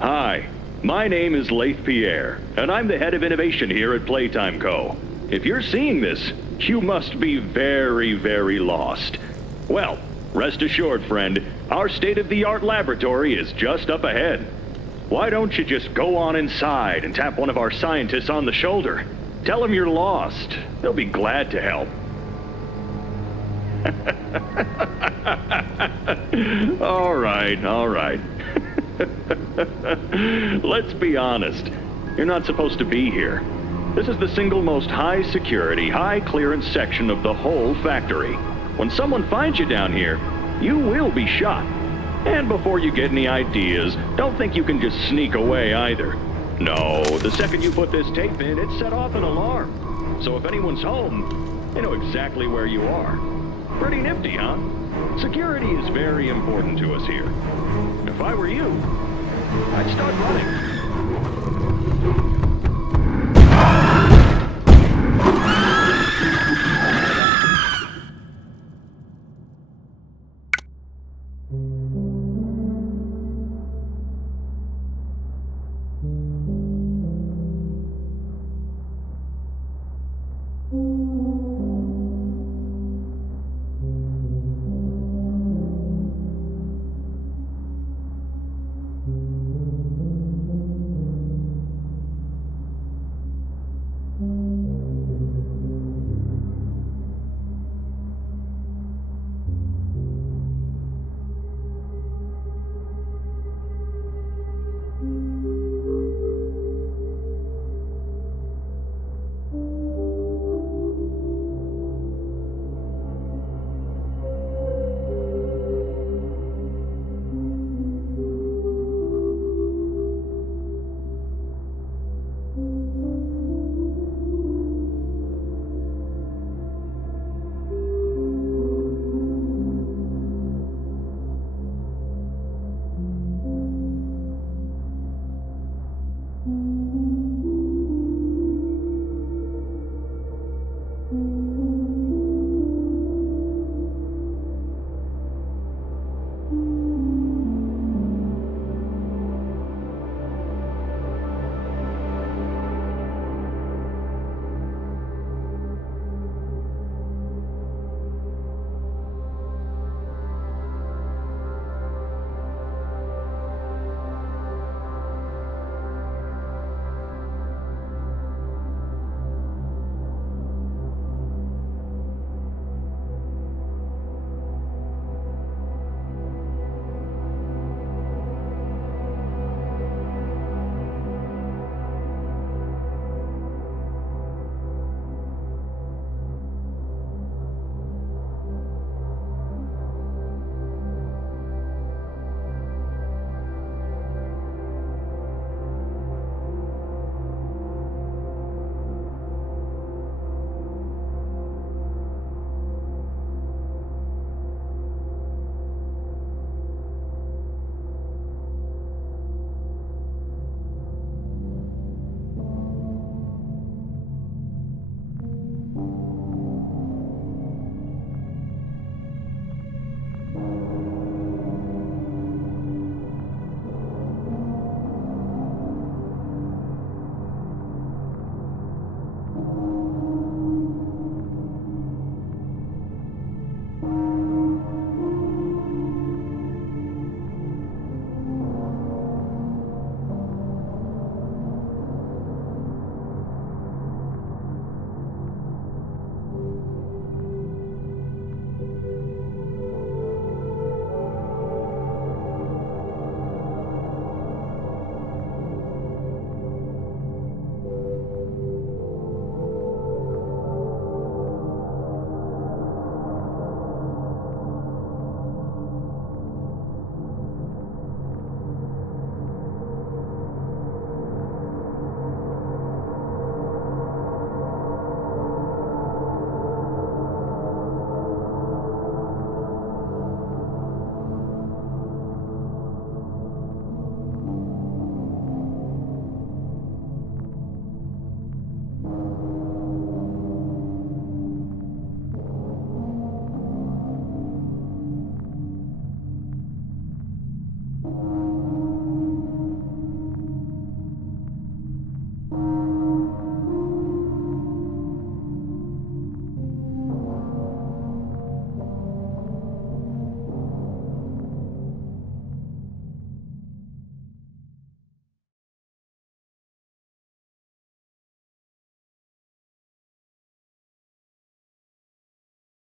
Hi, my name is Leith Pierre, and I'm the head of innovation here at Playtime Co. If you're seeing this, you must be very, very lost. Well, rest assured, friend, our state-of-the-art laboratory is just up ahead. Why don't you just go on inside and tap one of our scientists on the shoulder? Tell them you're lost. They'll be glad to help. All right. Let's be honest. You're not supposed to be here. This is the single most high-security, high-clearance section of the whole factory. When someone finds you down here, you will be shot. And before you get any ideas, don't think you can just sneak away either. No, the second you put this tape in, it set off an alarm. So if anyone's home, they know exactly where you are. Pretty nifty, huh? Security is very important to us here. If I were you, I'd start running.